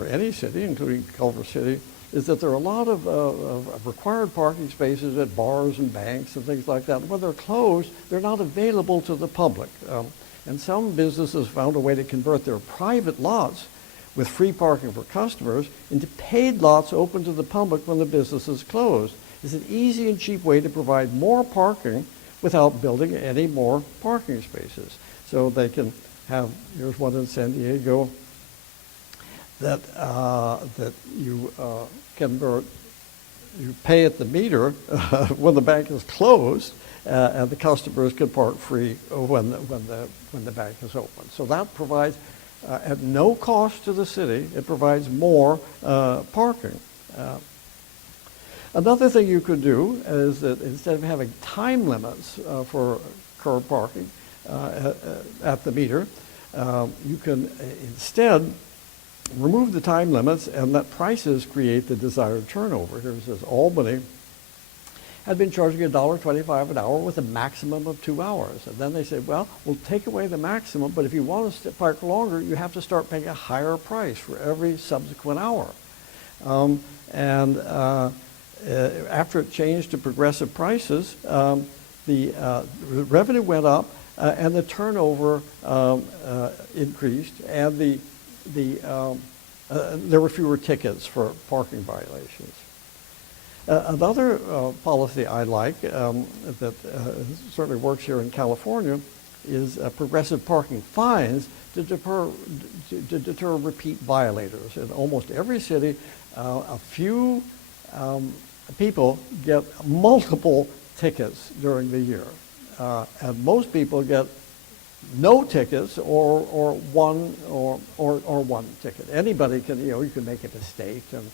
any city, including Culver City, is that there are a lot of required parking spaces at bars and banks and things like that. When they're closed, they're not available to the public. And some businesses found a way to convert their private lots with free parking for customers into paid lots open to the public when the business is closed. It's an easy and cheap way to provide more parking without building any more parking spaces. So they can have, here's one in San Diego, that you pay at the meter when the bank is closed, and the customers can park free when the bank is open. So that provides, at no cost to the city, it provides more parking. Another thing you could do is that instead of having time limits for curb parking at the meter, you can instead remove the time limits and let prices create the desired turnover. Here it says Albany had been charging $1.25 an hour with a maximum of 2 hours. And then they said, well, we'll take away the maximum, but if you want to park longer, you have to start paying a higher price for every subsequent hour. After it changed to progressive prices, the revenue went up and the turnover increased, and there were fewer tickets for parking violations. Another policy I like that certainly works here in California is progressive parking fines to deter repeat violators. In almost every city, a few people get multiple tickets during the year, and most people get no tickets or one ticket. Anybody can, you can make a mistake and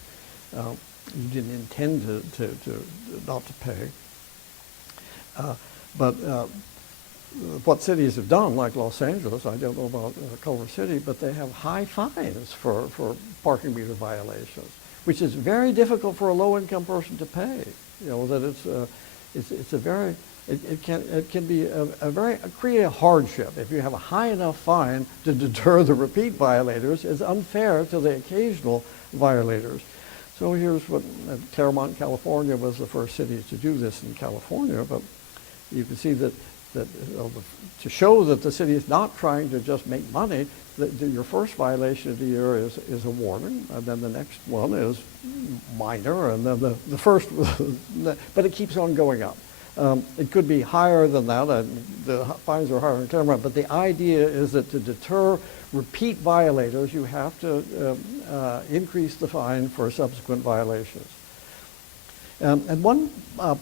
you didn't intend to not to pay. But what cities have done, like Los Angeles, I don't know about Culver City, but they have high fines for parking meter violations, which is very difficult for a low-income person to pay. That it's a very it can be create a hardship. If you have a high enough fine to deter the repeat violators, it's unfair to the occasional violators. So here's what Claremont, California was the first city to do this in California, but you can see that to show that the city is not trying to just make money, your first violation of the year is a warning, and then the next one is minor, and then the first, but it keeps on going up. It could be higher than that, the fines are higher in Claremont, but the idea is that to deter repeat violators, you have to increase the fine for subsequent violations. And one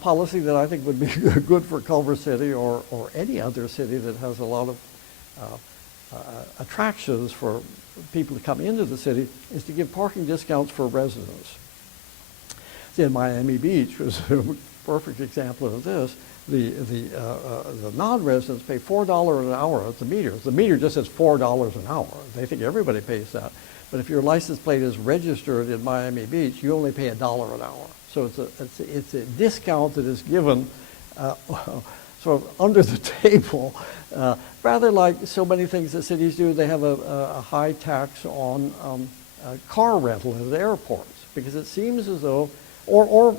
policy that I think would be good for Culver City or any other city that has a lot of attractions for people to come into the city is to give parking discounts for residents. See, in Miami Beach was a perfect example of this. The non-residents pay $4 an hour at the meter. The meter just says $4 an hour. They think everybody pays that. But if your license plate is registered in Miami Beach, you only pay $1 an hour. So it's a discount that is given sort of under the table. Rather like so many things that cities do, they have a high tax on car rental at the airports, because it seems as though, or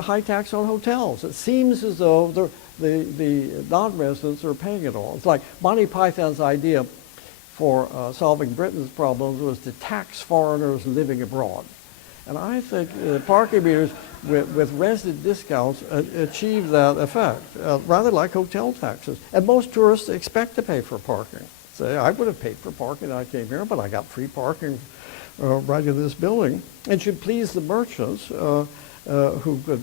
high tax on hotels. It seems as though the non-residents are paying it all. It's like Monty Python's idea for solving Britain's problems was to tax foreigners living abroad. And I think parking meters with resident discounts achieve that effect, rather like hotel taxes. And most tourists expect to pay for parking. Say, I would have paid for parking when I came here, but I got free parking right in this building. And should please the merchants who could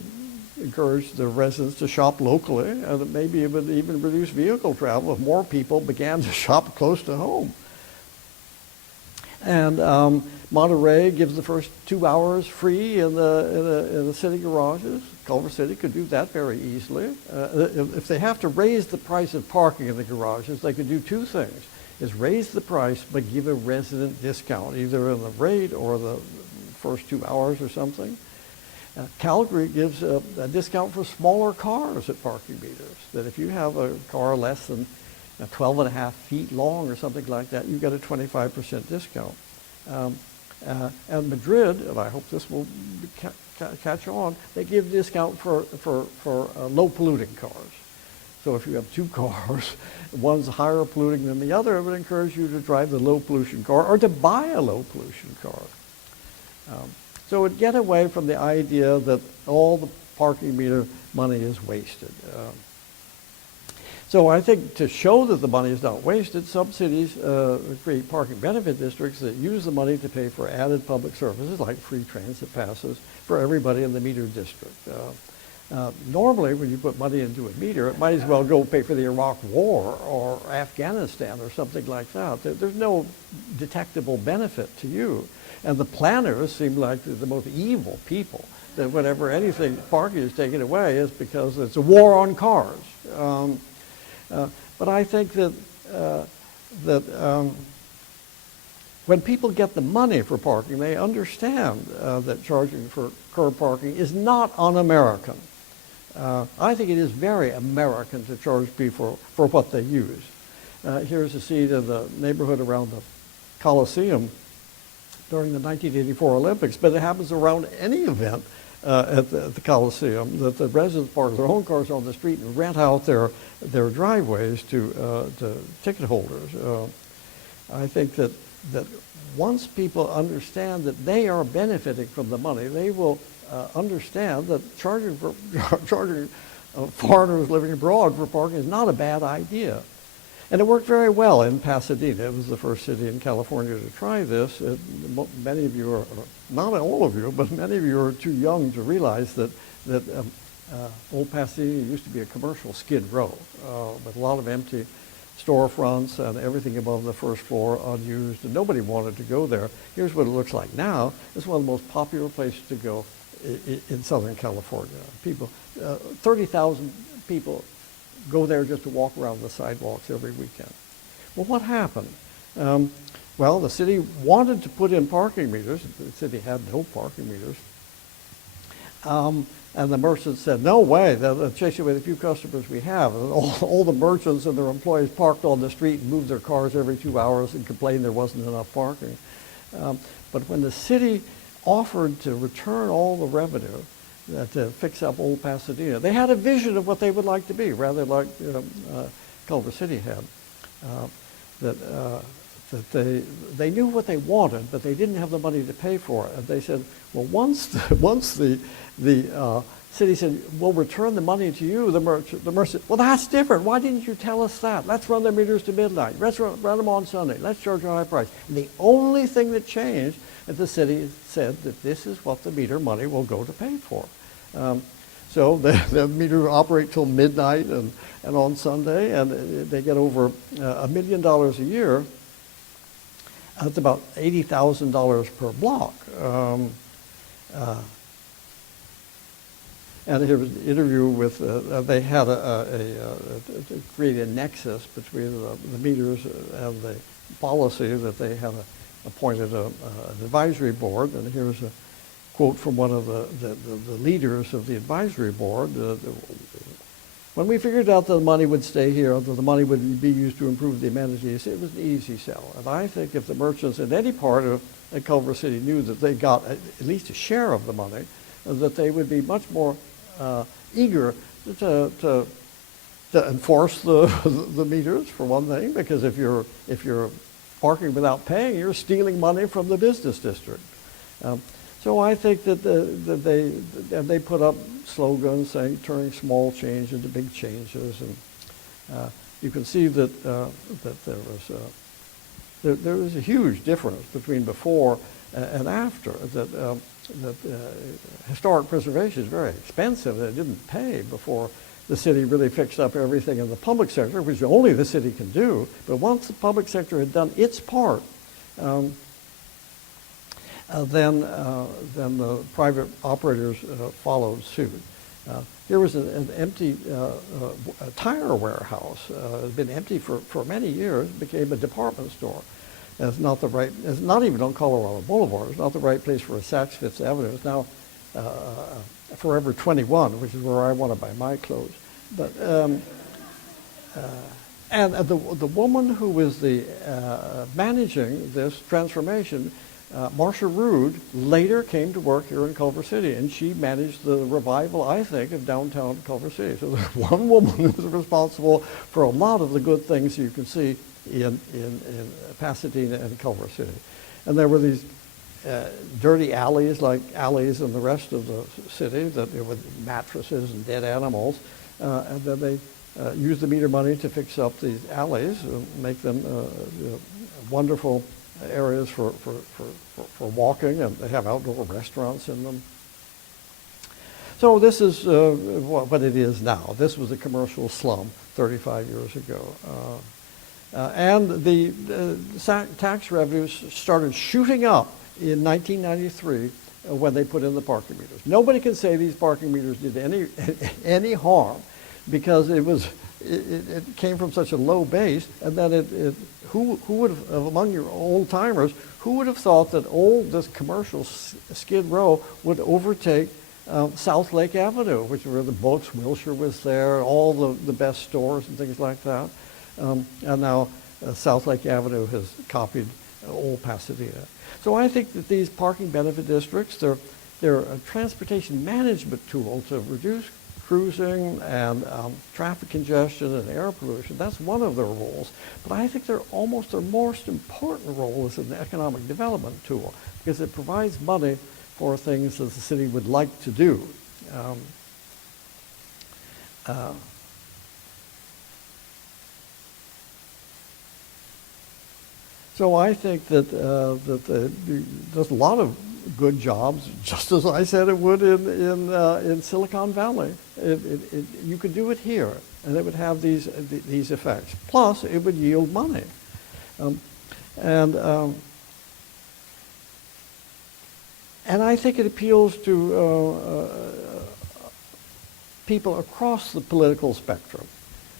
encourage the residents to shop locally, and maybe it would even reduce vehicle travel if more people began to shop close to home. And Monterey gives the first 2 hours free in the city garages. Culver City could do that very easily. If they have to raise the price of parking in the garages, they could do two things: is raise the price but give a resident discount, either in the rate or the first 2 hours or something. Calgary gives a discount for smaller cars at parking meters, that if you have a car less than 12 and a half feet long or something like that, you get a 25% discount. And Madrid, and I hope this will catch on, they give discount for low polluting cars. So if you have two cars, one's higher polluting than the other, it would encourage you to drive the low pollution car or to buy a low pollution car. So it would get away from the idea that all the parking meter money is wasted. So I think to show that the money is not wasted, some cities create parking benefit districts that use the money to pay for added public services like free transit passes for everybody in the meter district. Normally, when you put money into a meter, it might as well go pay for the Iraq War or Afghanistan or something like that. There's no detectable benefit to you. And the planners seem like the most evil people, that whenever anything parking is taken away is because it's a war on cars. But I think that when people get the money for parking, they understand that charging for curb parking is not un-American. I think it is very American to charge people for what they use. Here's a scene in the neighborhood around the Coliseum during the 1984 Olympics, but it happens around any event at the Coliseum, that the residents park their own cars on the street and rent out their driveways to ticket holders. I think that once people understand that they are benefiting from the money, they will understand that charging foreigners living abroad for parking is not a bad idea. And it worked very well in Pasadena. It was the first city in California to try this. Many of you are, not all of you, but many of you are too young to realize that Old Pasadena used to be a commercial skid row with a lot of empty storefronts and everything above the first floor unused, and nobody wanted to go there. Here's what it looks like now. It's one of the most popular places to go in Southern California. 30,000 people go there just to walk around the sidewalks every weekend. Well, what happened? Well, the city wanted to put in parking meters. The city had no parking meters. And the merchant said, no way, they'll chase you with the few customers we have. And all the merchants and their employees parked on the street and moved their cars every 2 hours and complained there wasn't enough parking. But when the city offered to return all the revenue to fix up old Pasadena, they had a vision of what they would like to be, rather like Culver City had. That they knew what they wanted, but they didn't have the money to pay for it. And they said, well, once the city said, we'll return the money to you, the merchant, well, that's different. Why didn't you tell us that? Let's run the meters to midnight. Let's run them on Sunday. Let's charge a high price. And the only thing that changed is the city said that this is what the meter money will go to pay for. So the meter operate till midnight and on Sunday, and they get over $1 million a year. That's about $80,000 per block. And here was an interview with, they had to create a nexus between the meters and the policy that they had appointed an advisory board. And here's a quote from one of the leaders of the advisory board. When we figured out that the money would stay here, that the money would be used to improve the amenities, it was an easy sell. And I think if the merchants in any part of Culver City knew that they got at least a share of the money, that they would be much more eager to enforce the meters, for one thing, because if you're parking without paying, you're stealing money from the business district. So I think that they put up slogans saying turning small change into big changes, and you can see that there was a huge difference between before and after. That historic preservation is very expensive, and it didn't pay before the city really fixed up everything in the public sector, which only the city can do. But once the public sector had done its part, then the private operators followed suit. Here was an empty tire warehouse. It had been empty for many years. It became a department store. It's not even on Colorado Boulevard. It's not the right place for a Saks Fifth Avenue. It's now Forever 21, which is where I want to buy my clothes. But and the woman who was the managing this transformation, Marcia Rood, later came to work here in Culver City, and she managed the revival, I think, of downtown Culver City. So there's one woman who's responsible for a lot of the good things you can see in Pasadena and Culver City. And there were these dirty alleys, like alleys in the rest of the city, that there were mattresses and dead animals, and then they used the meter money to fix up these alleys, make them wonderful areas for walking, and they have outdoor restaurants in them. So this is what it is now. This was a commercial slum 35 years ago. And the tax revenues started shooting up in 1993 when they put in the parking meters. Nobody can say these parking meters did any harm, because it came from such a low base, and then who would have, among your old timers, who would have thought that this commercial Skid Row would overtake South Lake Avenue, which were the books, Wilshire was there, all the best stores and things like that. And now South Lake Avenue has copied old Pasadena. So I think that these parking benefit districts, they're a transportation management tool to reduce cruising and traffic congestion and air pollution. That's one of their roles. But I think their most important role is an economic development tool, because it provides money for things that the city would like to do. So I think that there's a lot of good jobs, just as I said it would in Silicon Valley. You could do it here, and it would have these effects. Plus, it would yield money, and I think it appeals to people across the political spectrum,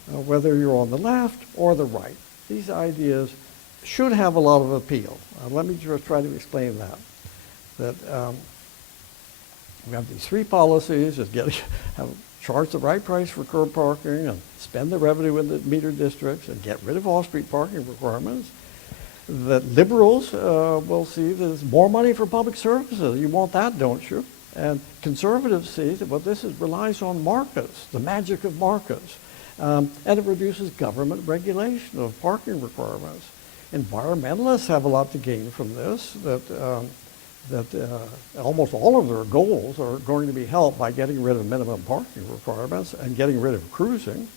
whether you're on the left or the right. These ideas should have a lot of appeal. Let me just try to explain that. We have these three policies: is charge the right price for curb parking, and spend the revenue in the meter districts, and get rid of off-street parking requirements. That liberals will see that there's more money for public services. You want that, don't you? And conservatives see that relies on markets, the magic of markets. And it reduces government regulation of parking requirements. Environmentalists have a lot to gain from this, that almost all of their goals are going to be helped by getting rid of minimum parking requirements and getting rid of cruising.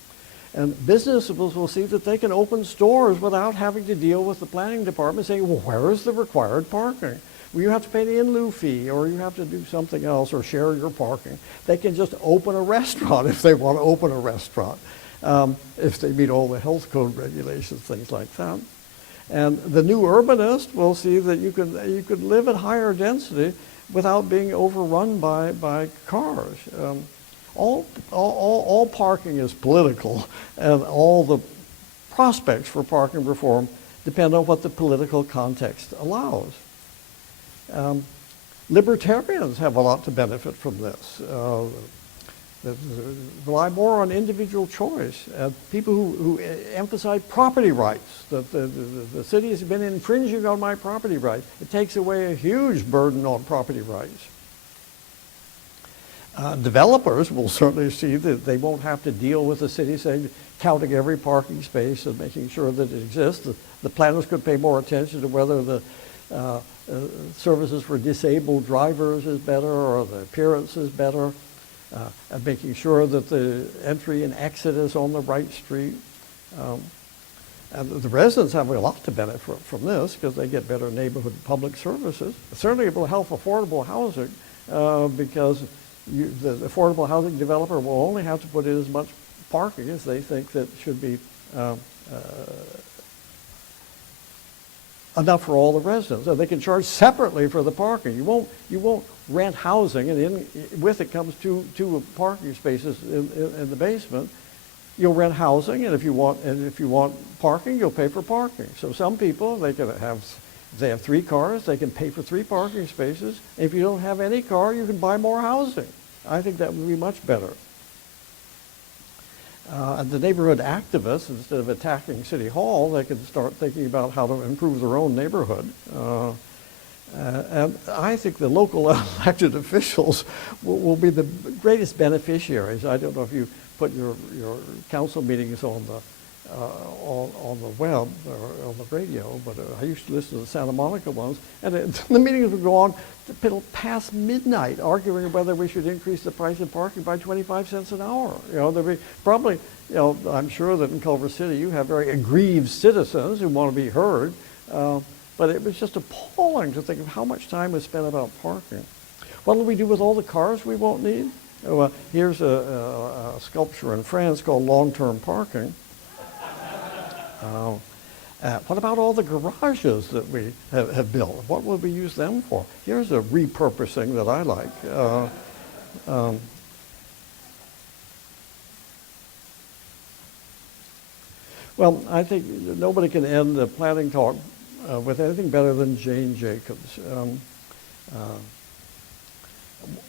And businesses will see that they can open stores without having to deal with the planning department saying, well, where is the required parking? Well, you have to pay the in-lieu fee, or you have to do something else, or share your parking. They can just open a restaurant if they want to open a restaurant, if they meet all the health code regulations, things like that. And the new urbanist will see that you could live at higher density without being overrun by cars. All parking is political, and all the prospects for parking reform depend on what the political context allows. Libertarians have a lot to benefit from this. That rely more on individual choice. People who emphasize property rights, that the city has been infringing on my property rights. It takes away a huge burden on property rights. Developers will certainly see that they won't have to deal with the city saying, counting every parking space and making sure that it exists. The planners could pay more attention to whether the services for disabled drivers is better or the appearance is better, and making sure that the entry and exit is on the right street. And the residents have a lot to benefit from this because they get better neighborhood public services. Certainly it will help affordable housing because the affordable housing developer will only have to put in as much parking as they think that should be enough for all the residents. So they can charge separately for the parking. You won't rent housing, and with it comes two parking spaces in the basement. You'll rent housing, and if you want parking, you'll pay for parking. So some people, if they have 3 cars, they can pay for 3 parking spaces. If you don't have any car, you can buy more housing. I think that would be much better. And the neighborhood activists, instead of attacking City Hall, they can start thinking about how to improve their own neighborhood. And I think the local elected officials will be the greatest beneficiaries. I don't know if you put your council meetings on the web or on the radio, but I used to listen to the Santa Monica ones, and the meetings would go on till past midnight, arguing whether we should increase the price of parking by 25 cents an hour. There'd be probably, I'm sure that in Culver City you have very aggrieved citizens who want to be heard, but it was just appalling to think of how much time was spent about parking. What will we do with all the cars we won't need? Well, here's a sculpture in France called long-term parking. What about all the garages that we have built? What will we use them for? Here's a repurposing that I like. Well, I think nobody can end the planning talk with anything better than Jane Jacobs.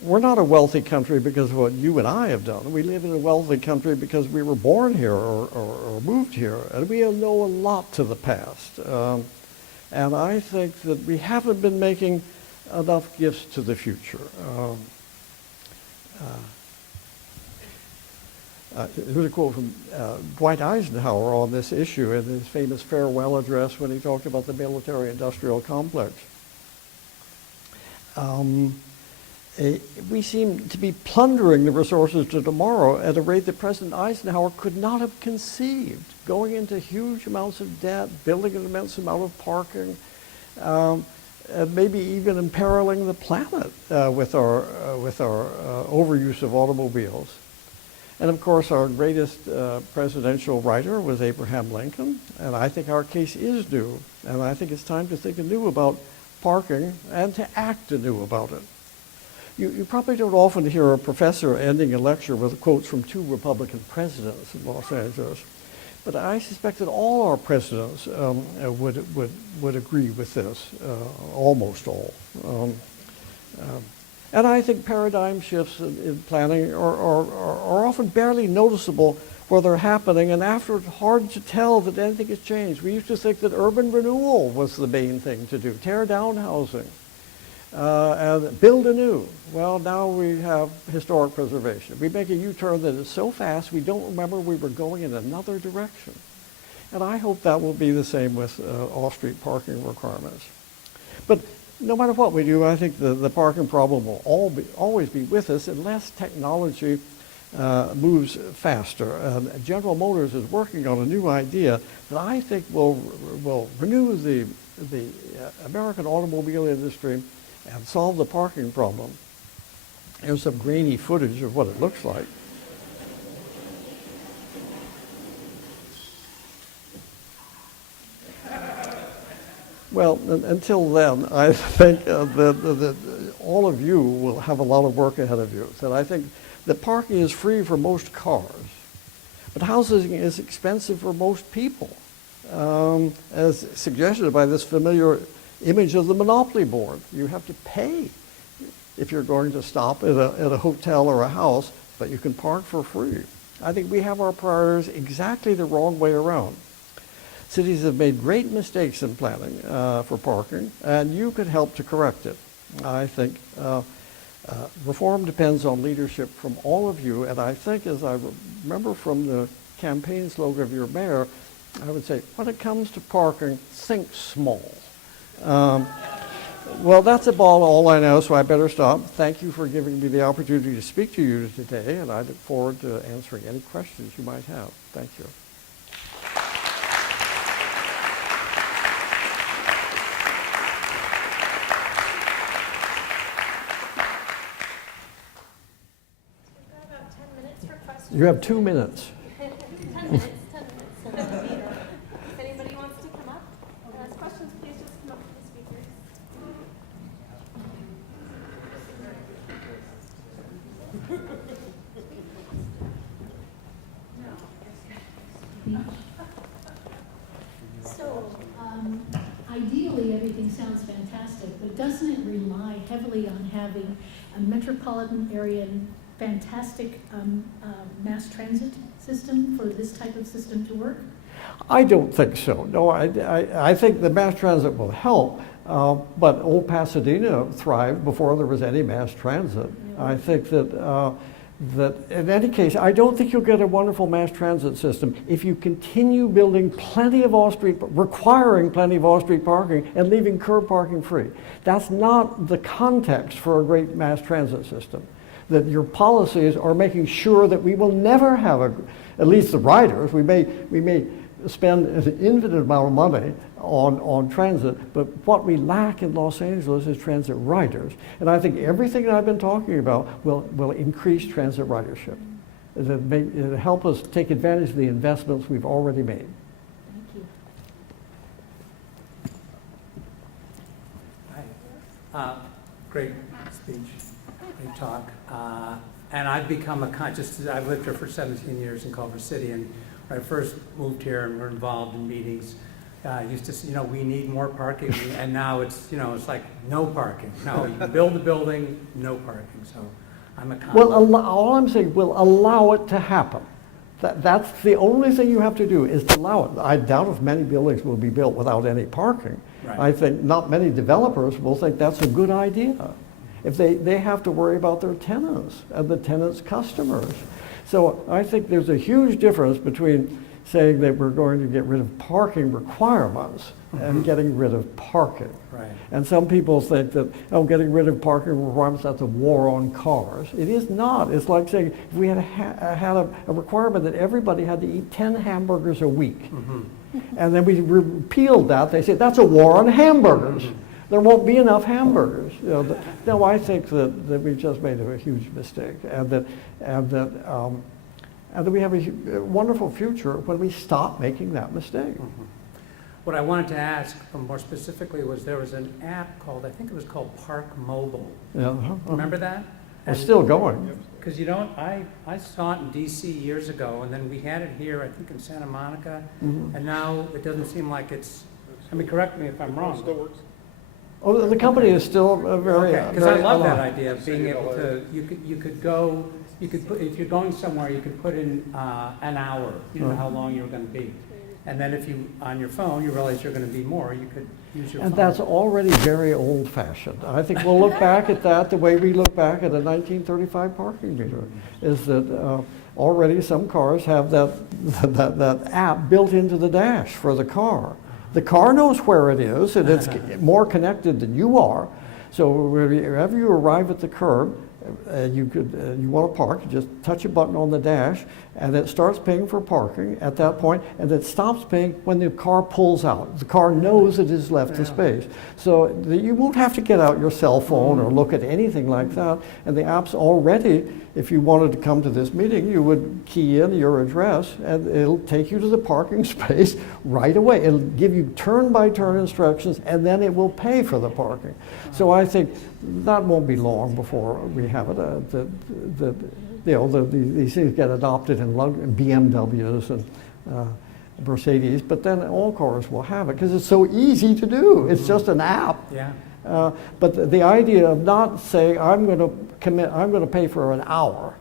We're not a wealthy country because of what you and I have done. We live in a wealthy country because we were born here or moved here, and we know a lot to the past. And I think that we haven't been making enough gifts to the future. Here's a quote from Dwight Eisenhower on this issue in his famous farewell address when he talked about the military-industrial complex. We seem to be plundering the resources to tomorrow at a rate that President Eisenhower could not have conceived, going into huge amounts of debt, building an immense amount of parking, and maybe even imperiling the planet with our overuse of automobiles. And of course, our greatest presidential writer was Abraham Lincoln, and I think our case is due, and I think it's time to think anew about parking and to act anew about it. You probably don't often hear a professor ending a lecture with quotes from 2 Republican presidents in Los Angeles, but I suspect that all our presidents would agree with this, almost all. And I think paradigm shifts in planning are often barely noticeable where they're happening, and after it's hard to tell that anything has changed. We used to think that urban renewal was the main thing to do, tear down housing, and build anew. Well, now we have historic preservation. We make a U-turn that is so fast we don't remember we were going in another direction. And I hope that will be the same with off-street parking requirements. But no matter what we do, I think the parking problem will always be with us unless technology moves faster. General Motors is working on a new idea that I think will renew the American automobile industry and solve the parking problem. There's some grainy footage of what it looks like. Well, until then, I think that all of you will have a lot of work ahead of you. So I think that parking is free for most cars, but housing is expensive for most people, as suggested by this familiar image of the Monopoly board. You have to pay if you're going to stop at a hotel or a house, but you can park for free. I think we have our priorities exactly the wrong way around. Cities have made great mistakes in planning for parking, and you could help to correct it. I think reform depends on leadership from all of you, and I think, as I remember from the campaign slogan of your mayor, I would say, when it comes to parking, think small. Well, that's about all I know, so I better stop. Thank you for giving me the opportunity to speak to you today, and I look forward to answering any questions you might have. Thank you. You have 2 minutes. 10 minutes. So that'll be if anybody wants to come up and ask questions, please just come up to the speakers. So, ideally, everything sounds fantastic, but doesn't it rely heavily on having a metropolitan area and fantastic mass transit system for this type of system to work? I don't think so. No, I think the mass transit will help, but old Pasadena thrived before there was any mass transit. I think that in any case, I don't think you'll get a wonderful mass transit system if you continue building plenty of off-street, requiring plenty of off-street parking and leaving curb parking free. That's not the context for a great mass transit system. That your policies are making sure that we will never have at least the riders, we may spend an infinite amount of money on transit, but what we lack in Los Angeles is transit riders. And I think everything that I've been talking about will increase transit ridership. It'll help us take advantage of the investments we've already made. Thank you. Hi. Great speech, great talk. And I've become I've lived here for 17 years in Culver City, and when I first moved here and were involved in meetings, used to say, we need more parking, and now it's like no parking. No, you can build a building, no parking, so I'm a Well, all I'm saying, we'll allow it to happen. That's the only thing you have to do is to allow it. I doubt if many buildings will be built without any parking. Right. I think not many developers will think that's a good idea. If they have to worry about their tenants and the tenants' customers. So I think there's a huge difference between saying that we're going to get rid of parking requirements and getting rid of parking. Right. And some people think that, getting rid of parking requirements, that's a war on cars. It is not. It's like saying if we had a requirement that everybody had to eat 10 hamburgers a week, and then we repealed that, they say that's a war on hamburgers. There won't be enough hamburgers. No, I think that we've just made a huge mistake, and that we have a wonderful future when we stop making that mistake. What I wanted to ask more specifically was there was an app I think it was called Park Mobile. Yeah, Remember that? It's still going. Because I saw it in DC years ago, and then we had it here, I think in Santa Monica, and now it doesn't seem like it's, correct me if I'm wrong. Still works. Oh, the company is still very, Because I very love that alive. idea of being able to, you could go, you could put, if you're going somewhere, you could put in an hour, you know, how long you're going to be. And then if you, on your phone, you realize you're going to be more, you could use your phone. And that's already very old-fashioned. I think we'll look back at that the way we look back at a 1935 parking meter, is that already some cars have that app built into the dash for the car. The car knows where it is, and it's more connected than you are. So wherever you arrive at the curb, you want to park, you just touch a button on the dash, and it starts paying for parking at that point, and it stops paying when the car pulls out. The car knows it has left the space. So you won't have to get out your cell phone or look at anything like that. And the app's already, if you wanted to come to this meeting, you would key in your address, and it'll take you to the parking space right away. It'll give you turn-by-turn instructions, and then it will pay for the parking. So I think that won't be long before we have it. These things get adopted in BMWs and Mercedes, but then all cars will have it because it's so easy to do. It's just an app. Yeah. But the idea of not saying, I'm going to pay for an hour,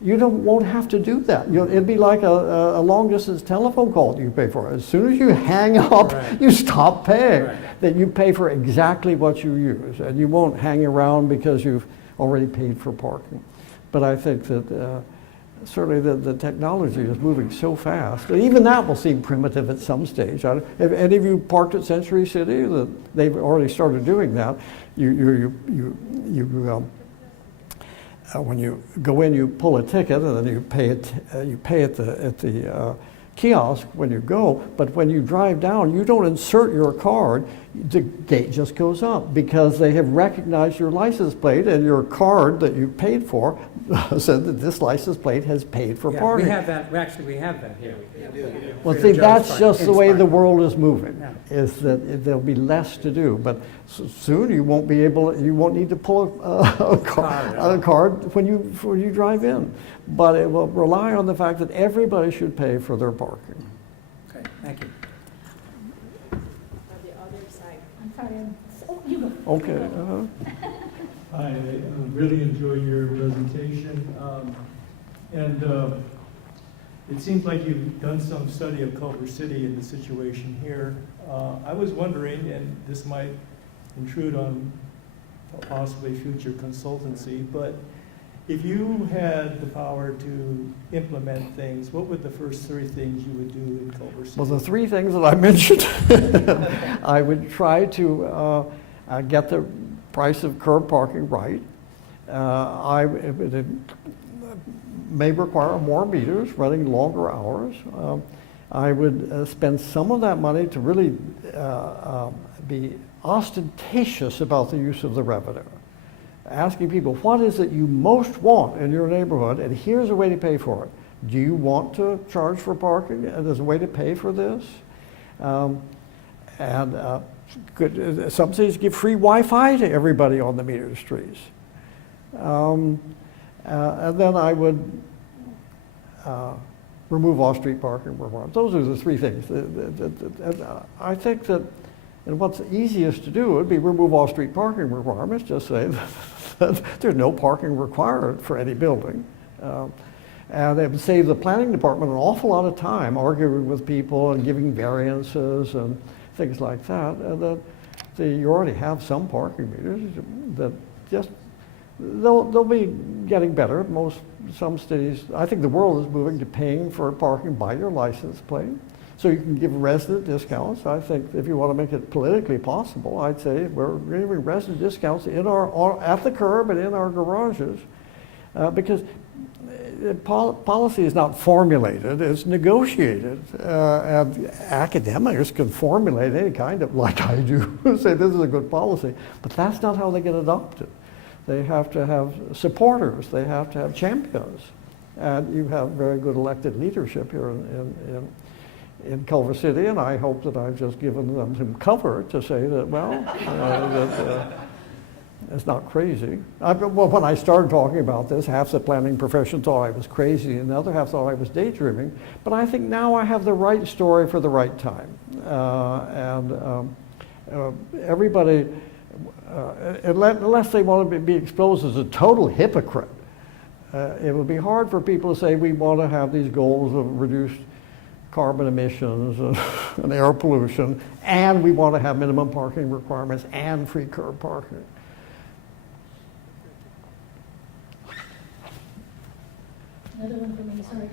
you won't have to do that. It'd be like a long-distance telephone call that you pay for. As soon as you hang up, Right. you stop paying. Right. That you pay for exactly what you use, and you won't hang around because you've already paid for parking. But I think that certainly the technology is moving so fast. that Even that will seem primitive at some stage. Have any of you parked at Century City? They've already started doing that. When you go in, you pull a ticket, and then you pay it. You pay at the kiosk when you go. But when you drive down, you don't insert your card. The gate just goes up because they have recognized your license plate, and your card that you paid for said that this license plate has paid for Yeah, parking. we have that, we have that here. Well, Free see, of charge that's parking. just the way the Inspired. world is moving, Yeah. is that there'll be less to do. But soon you won't need to pull a card when you drive in. But it will rely on the fact that everybody should pay for their parking. Okay, thank you. The other side. I'm sorry, oh, you go. Okay. I really enjoyed your presentation, and it seems like you've done some study of Culver City and the situation here. I was wondering, and this might intrude on possibly future consultancy, but if you had the power to implement things, what would the first three things you would do in Culver City? Well, the three things that I mentioned, I would try to get the price of curb parking right. It may require more meters, running longer hours. I would spend some of that money to really be ostentatious about the use of the revenue. Asking people, what is it you most want in your neighborhood, and here's a way to pay for it. Do you want to charge for parking, and there's a way to pay for this? Some cities give free Wi-Fi to everybody on the metered streets. And then I would remove off-street parking requirements. Those are the three things. I think that, and what's easiest to do would be remove off-street parking requirements, just say that there's no parking required for any building. And it would save the planning department an awful lot of time arguing with people and giving variances and things like that. And you already have some parking meters that just, they'll be getting better. Some cities, I think the world is moving to paying for parking by your license plate. So you can give resident discounts. I think if you want to make it politically possible, I'd say we're giving resident discounts at the curb and in our garages, because policy is not formulated, it's negotiated. And academics can formulate any kind of, like I do, say this is a good policy, but that's not how they get adopted. They have to have supporters, they have to have champions. And you have very good elected leadership here in Culver City, and I hope that I've just given them some cover to say that, well, it's not crazy. Well, when I started talking about this, half the planning profession thought I was crazy, and the other half thought I was daydreaming. But I think now I have the right story for the right time. Everybody unless they want to be exposed as a total hypocrite, it would be hard for people to say we want to have these goals of reduced carbon emissions and air pollution, and we want to have minimum parking requirements and free curb parking. Another one for me, sorry.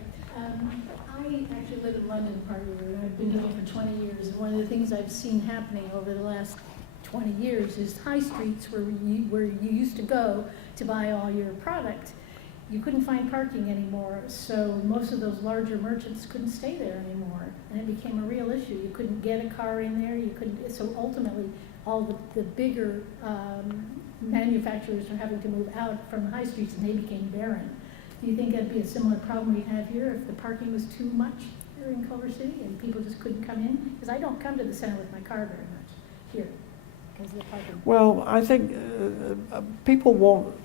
I actually live in London, part of it. I've been doing it for 20 years. And one of the things I've seen happening over the last 20 years is high streets where you used to go to buy all your product. You couldn't find parking anymore, so most of those larger merchants couldn't stay there anymore, and it became a real issue. You couldn't get a car in there. You couldn't. So ultimately, all the bigger manufacturers are having to move out from the high streets, and they became barren. Do you think that'd be a similar problem we have here if the parking was too much here in Culver City and people just couldn't come in? Because I don't come to the center with my car very much here because of the parking. Well, I think people won't.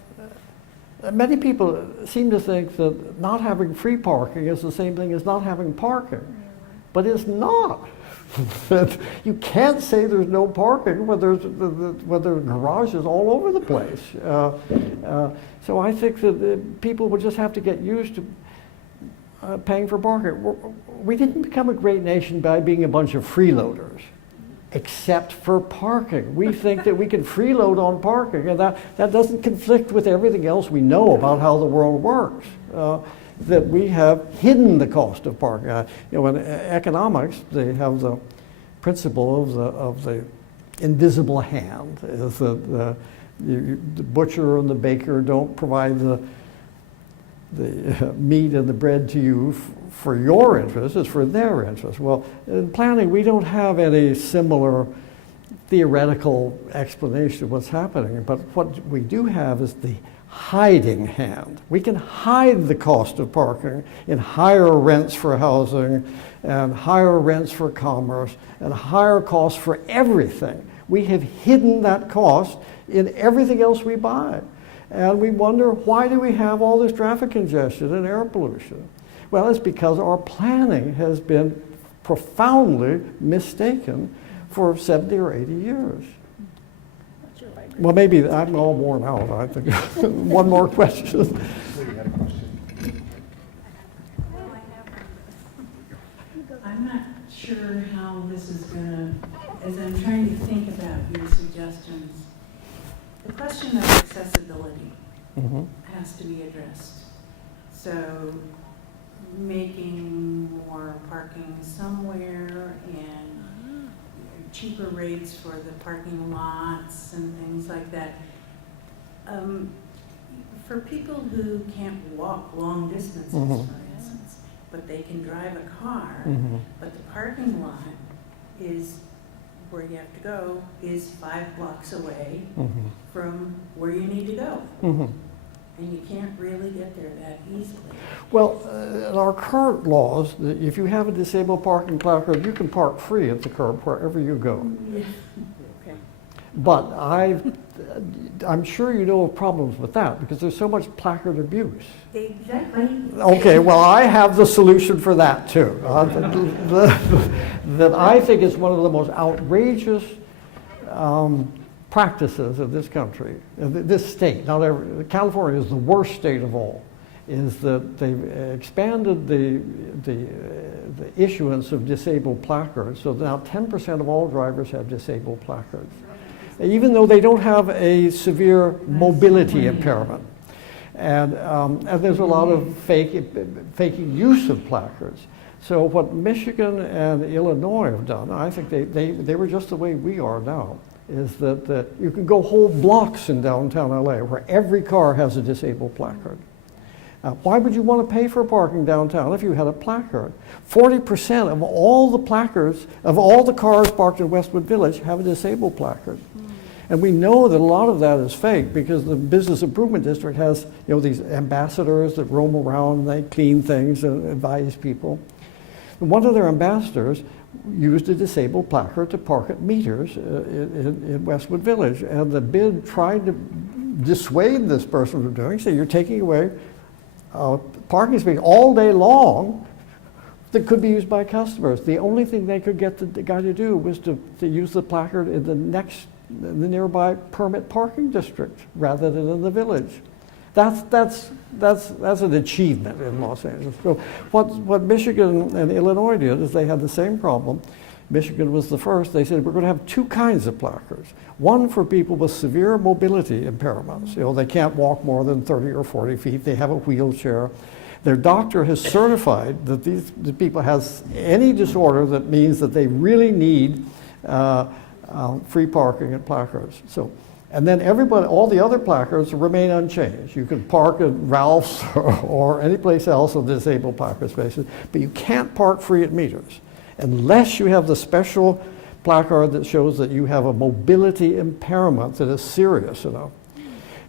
Many people seem to think that not having free parking is the same thing as not having parking, but it's not. You can't say there's no parking when there are garages all over the place. So I think that people would just have to get used to paying for parking. We didn't become a great nation by being a bunch of freeloaders, except for parking. We think that we can freeload on parking, and that doesn't conflict with everything else we know about how the world works. That we have hidden the cost of parking. In economics, they have the principle of the invisible hand. Is that the butcher and the baker don't provide the meat and the bread to you for your interest, it's for their interest. Well, in planning, we don't have any similar theoretical explanation of what's happening, but what we do have is the hiding hand. We can hide the cost of parking in higher rents for housing and higher rents for commerce and higher costs for everything. We have hidden that cost in everything else we buy. And we wonder, why do we have all this traffic congestion and air pollution? Well, it's because our planning has been profoundly mistaken for 70 or 80 years. Well, maybe I'm all worn out, I think. One more question. I'm not sure how this is going to, as I'm trying to think about your suggestions, the question of accessibility has to be addressed. So making more parking somewhere and cheaper rates for the parking lots and things like that. For people who can't walk long distances, for instance, but they can drive a car, but the parking lot is where you have to go is 5 blocks away from where you need to go. And you can't really get there that easily. Well, in our current laws, if you have a disabled parking placard, you can park free at the curb wherever you go. Okay. But I'm sure you know of problems with that because there's so much placard abuse. Exactly. Okay, well, I have the solution for that too. That I think is one of the most outrageous practices of this country, this state. California is the worst state of all. Is that they've expanded the issuance of disabled placards, so now 10% of all drivers have disabled placards, even though they don't have a severe mobility impairment. And there's a lot of faking use of placards. So what Michigan and Illinois have done, I think they were just the way we are now, is that you can go whole blocks in downtown LA where every car has a disabled placard. Why would you want to pay for parking downtown if you had a placard? 40% of all the placards, of all the cars parked in Westwood Village have a disabled placard. And we know that a lot of that is fake because the Business Improvement District has these ambassadors that roam around and they clean things and advise people. And one of their ambassadors used a disabled placard to park at meters in Westwood Village. And the bid tried to dissuade this person from doing so. You're taking away parking space all day long that could be used by customers. The only thing they could get the guy to do was to use the placard in the next the nearby permit parking district rather than in the village. That's an achievement in Los Angeles. So what Michigan and Illinois did is they had the same problem. Michigan was the first. They said, we're going to have two kinds of placards. One for people with severe mobility impairments. You know, they can't walk more than 30 or 40 feet. They have a wheelchair. Their doctor has certified that the people has any disorder that means that they really need free parking and placards. So, and then everybody, all the other placards remain unchanged. You can park at Ralph's or any place else with disabled parking spaces, but you can't park free at meters unless you have the special placard that shows that you have a mobility impairment that is serious enough.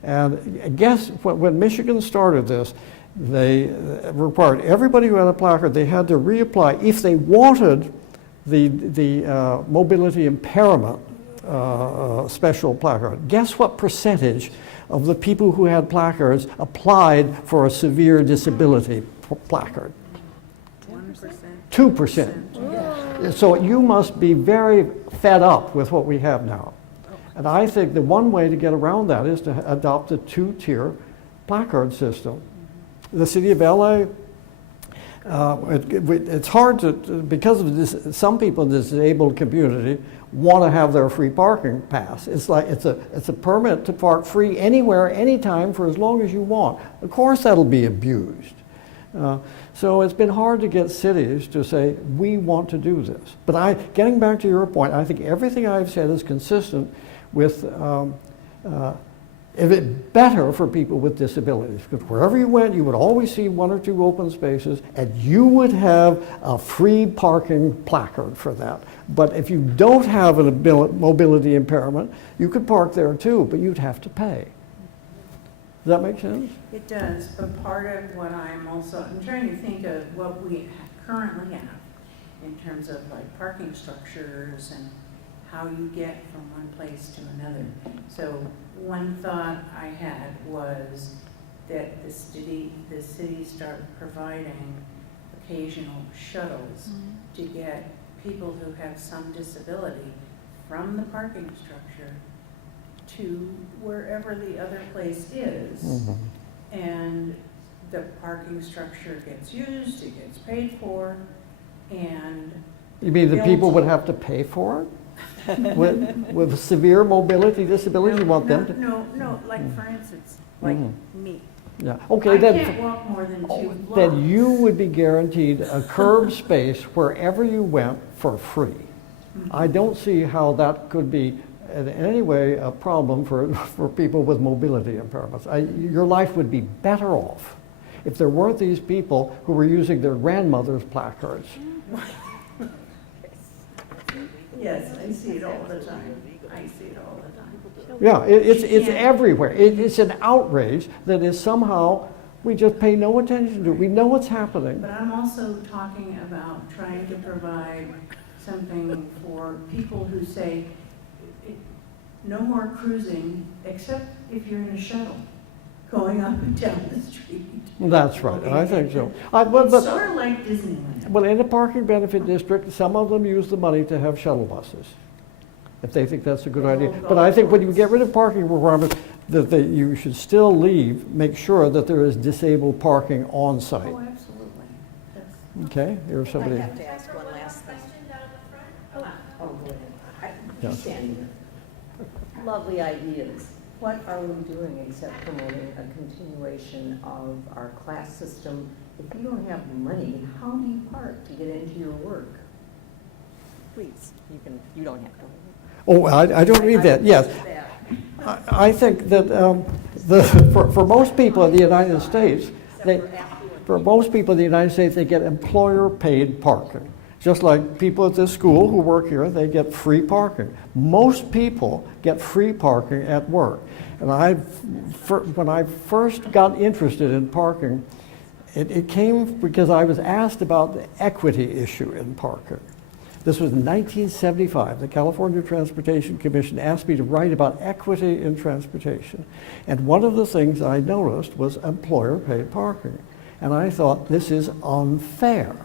And I guess when Michigan started this, they required everybody who had a placard, they had to reapply if they wanted the mobility impairment special placard. Guess what percentage of the people who had placards applied for a severe disability placard? 2%. So you must be very fed up with what we have now. And I think the one way to get around that is to adopt a two-tier placard system. The city of LA, it's hard to, because of this, some people in the disabled community want to have their free parking pass. It's like, it's a permit to park free anywhere, anytime, for as long as you want. Of course that'll be abused. So it's been hard to get cities to say, we want to do this. But getting back to your point, I think everything I've said is consistent with it better for people with disabilities, because wherever you went, you would always see one or two open spaces, and you would have a free parking placard for that. But if you don't have a mobility impairment, you could park there too, but you'd have to pay. Does that make sense? It does, but part of what I'm trying to think of what we currently have in terms of like parking structures and how you get from one place to another. So one thought I had was that the city start providing occasional shuttles to get people who have some disability from the parking structure to wherever the other place is. And the parking structure gets used, it gets paid for, and you mean the people would have to pay for it? with severe mobility disabilities, you want them to? No, like for instance, like me. Yeah. Okay, I then. can't walk more than 2 blocks. Then you would be guaranteed a curb space wherever you went for free. I don't see how that could be in any way a problem for people with mobility impairments. Your life would be better off if there weren't these people who were using their grandmother's placards. Yes, I see it all the time. I see it all the time. Yeah, it's everywhere. It's an outrage that is somehow, we just pay no attention to it. We know what's happening. But I'm also talking about trying to provide something for people who say, no more cruising, except if you're in a shuttle, going up and down the street. That's right, I think so. It's sort of like Disneyland. Well, in the parking benefit district, some of them use the money to have shuttle buses, if they think that's a good idea. But I think when you get rid of parking requirements, that you should still make sure that there is disabled parking on site. Oh, absolutely. Okay, here's somebody. I have to ask one last thing. Oh, go ahead. Yeah. Standing there. Lovely ideas. What are we doing except promoting a continuation of our class system? If you don't have money, how do you park to get into your work? Please, you don't have to. Oh, I don't read that, yes. I think that for most people in the United States, they get employer-paid parking. Just like people at this school who work here, they get free parking. Most people get free parking at work. And when I first got interested in parking, it came because I was asked about the equity issue in parking. This was in 1975. The California Transportation Commission asked me to write about equity in transportation. And one of the things I noticed was employer-paid parking. And I thought, this is unfair,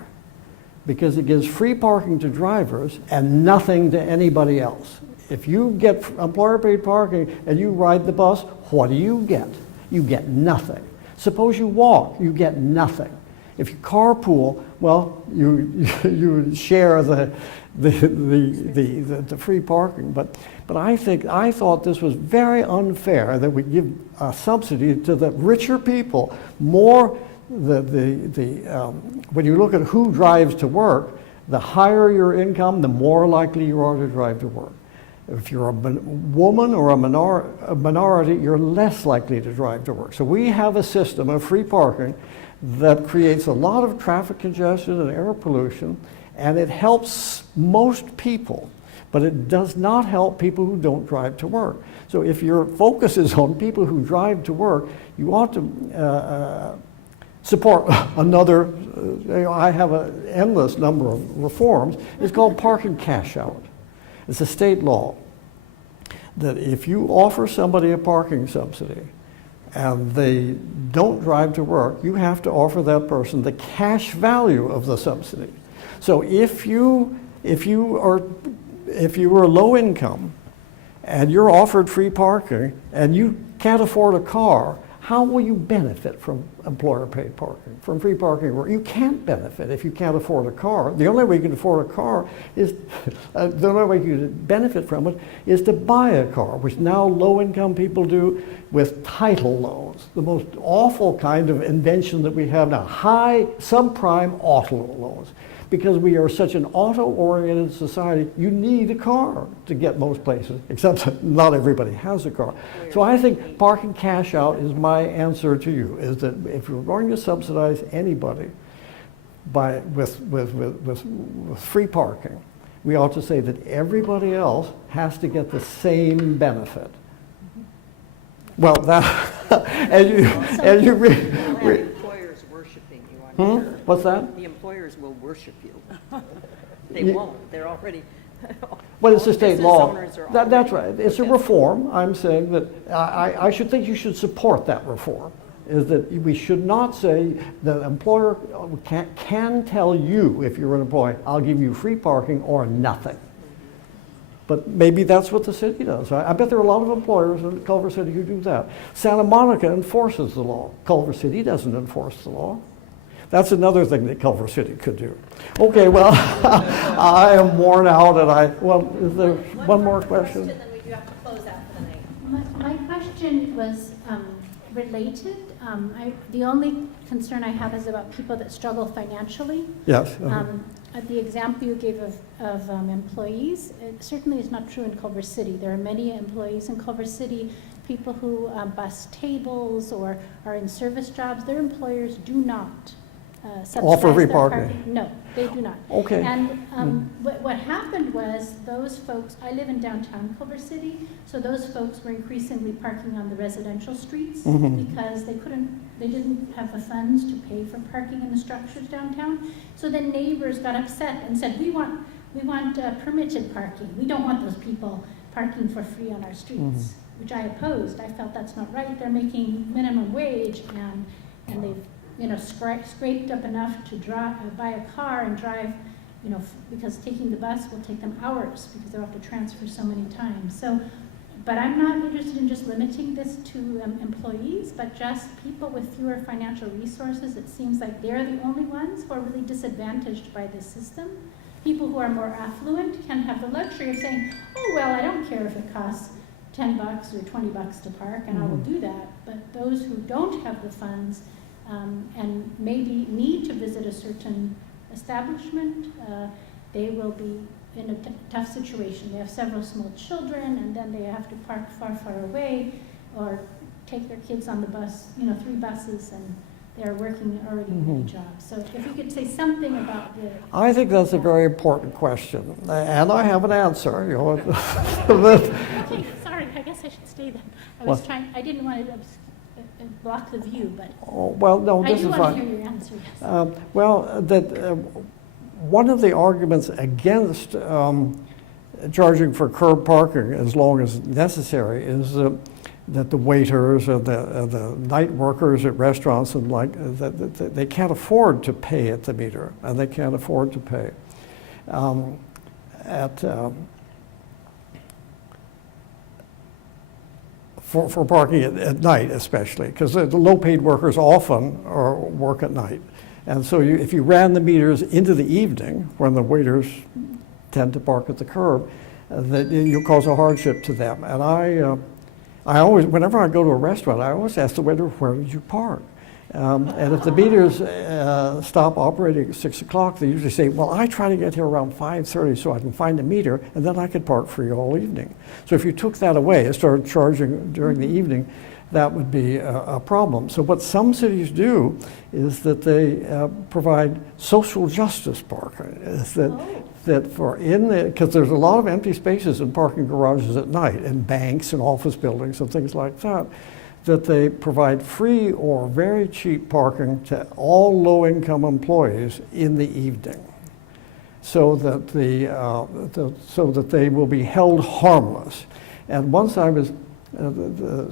because it gives free parking to drivers and nothing to anybody else. If you get employer-paid parking and you ride the bus, what do you get? You get nothing. Suppose you walk, you get nothing. If you carpool, well, you share the free parking. But I thought this was very unfair that we give a subsidy to the richer people. More when you look at who drives to work, the higher your income, the more likely you are to drive to work. If you're a woman or a minority, you're less likely to drive to work. So we have a system of free parking that creates a lot of traffic congestion and air pollution, and it helps most people, but it does not help people who don't drive to work. So if your focus is on people who drive to work, you ought to support another, I have an endless number of reforms. It's called parking cash out. It's a state law that if you offer somebody a parking subsidy and they don't drive to work, you have to offer that person the cash value of the subsidy. So if you are low income and you're offered free parking and you can't afford a car, how will you benefit from employer-paid parking, from free parking? You can't benefit if you can't afford a car. The only way you can afford a car is, the only way you can benefit from it is to buy a car, which now low-income people do with title loans, the most awful kind of invention that we have now, high subprime auto loans. Because we are such an auto-oriented society, you need a car to get most places, except not everybody has a car. So I think parking cash out is my answer to you, is that if you're going to subsidize anybody with free parking, we ought to say that everybody else has to get the same benefit. Well, that, as you Employers worshiping you, I'm sure. What's that? The employers will worship you. They You- won't, they're already. Well, it's a state business law. owners are That's already- right. It's a reform. I'm saying that I should think you should support that reform, is that we should not say that an employer can tell you, if you're an employee, I'll give you free parking or nothing. But maybe that's what the city does. I bet there are a lot of employers in Culver City who do that. Santa Monica enforces the law. Culver City doesn't enforce the law. That's another thing that Culver City could do. Okay, well, I am worn out and is there one more question? Then we do have to close out for the night. My question was related. The only concern I have is about people that struggle financially. Yes. The example you gave of employees, it certainly is not true in Culver City. There are many employees in Culver City, people who bus tables or are in service jobs. Their employers do not subsidize Offer free their parking. No, they do not. Okay. And what happened was those folks, I live in downtown Culver City, so those folks were increasingly parking on the residential streets because they didn't have the funds to pay for parking in the structures downtown. So then neighbors got upset and said, we want permitted parking. We don't want those people parking for free on our streets, which I opposed. I felt that's not right. They're making minimum wage and they've scraped up enough to buy a car and drive, because taking the bus will take them hours because they'll have to transfer so many times. So, but I'm not interested in just limiting this to employees, but just people with fewer financial resources. It seems like they're the only ones who are really disadvantaged by this system. People who are more affluent can have the luxury of saying, oh, well, I don't care if it costs $10 or $20 to park, and I will do that. But those who don't have the funds and maybe need to visit a certain establishment, they will be in a tough situation. They have several small children, and then they have to park far, far away, or take their kids on the bus, 3 buses, and they're working already many jobs. So if you could say something about the... I think that's a very important question, and I have an answer. Okay, sorry, I guess I should stay then. I didn't want to block the view, but Well, no, I this do is want to fine. hear your answer, yes. One of the arguments against charging for curb parking as long as necessary is that the waiters or the night workers at restaurants and that they can't afford to pay at the meter, and they can't afford to pay for parking at night especially, because the low-paid workers often work at night. And so if you ran the meters into the evening, when the waiters tend to park at the curb, that you cause a hardship to them. And I always, whenever I go to a restaurant, I always ask the waiter, where did you park? And if the meters stop operating at 6 o'clock, they usually say, well, I try to get here around 5:30 so I can find a meter, and then I could park free all evening. So if you took that away and started charging during the evening, that would be a problem. So what some cities do is that they provide social justice parking. Is that because there's a lot of empty spaces in parking garages at night, and banks and office buildings and things like that, that they provide free or very cheap parking to all low-income employees in the evening, so that so that they will be held harmless. And once I was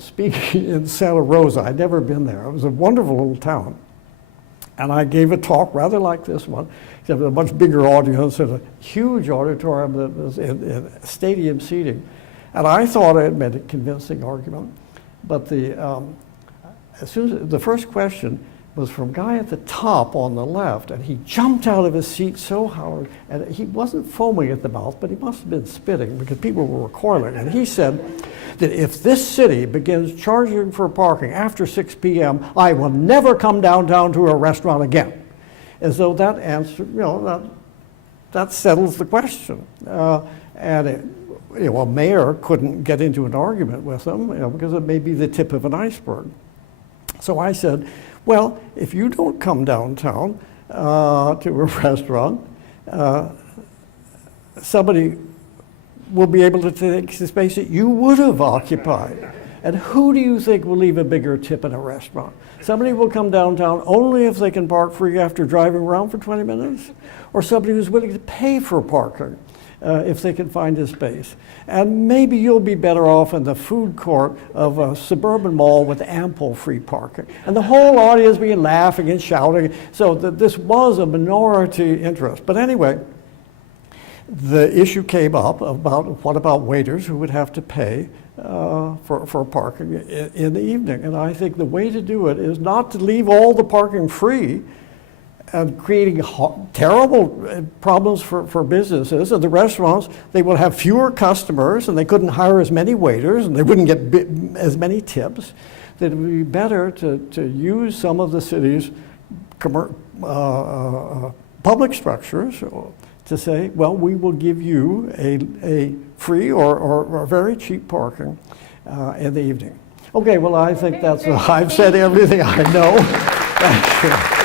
speaking in Santa Rosa, I'd never been there. It was a wonderful little town, and I gave a talk rather like this one, except with a much bigger audience and a huge auditorium that was in stadium seating. And I thought I had made a convincing argument. But as soon as the first question was from a guy at the top on the left, and he jumped out of his seat so hard, and he wasn't foaming at the mouth, but he must have been spitting because people were recoiling. And he said that if this city begins charging for parking after 6 p.m., I will never come downtown to a restaurant again. As though that answer, that settles the question. A mayor couldn't get into an argument with them, because it may be the tip of an iceberg. So I said, well, if you don't come downtown to a restaurant, somebody will be able to take the space that you would have occupied. And who do you think will leave a bigger tip in a restaurant? Somebody will come downtown only if they can park free after driving around for 20 minutes? Or somebody who's willing to pay for parking if they can find a space? And maybe you'll be better off in the food court of a suburban mall with ample free parking. And the whole audience began laughing and shouting. So this was a minority interest. But anyway, the issue came up about what about waiters who would have to pay for parking in the evening. And I think the way to do it is not to leave all the parking free and creating terrible problems for businesses. And the restaurants, they will have fewer customers, and they couldn't hire as many waiters, and they wouldn't get as many tips. That it would be better to use some of the city's public structures to say, well, we will give you a free or very cheap parking in the evening. Okay, well, I think I've said everything I know. Thank you.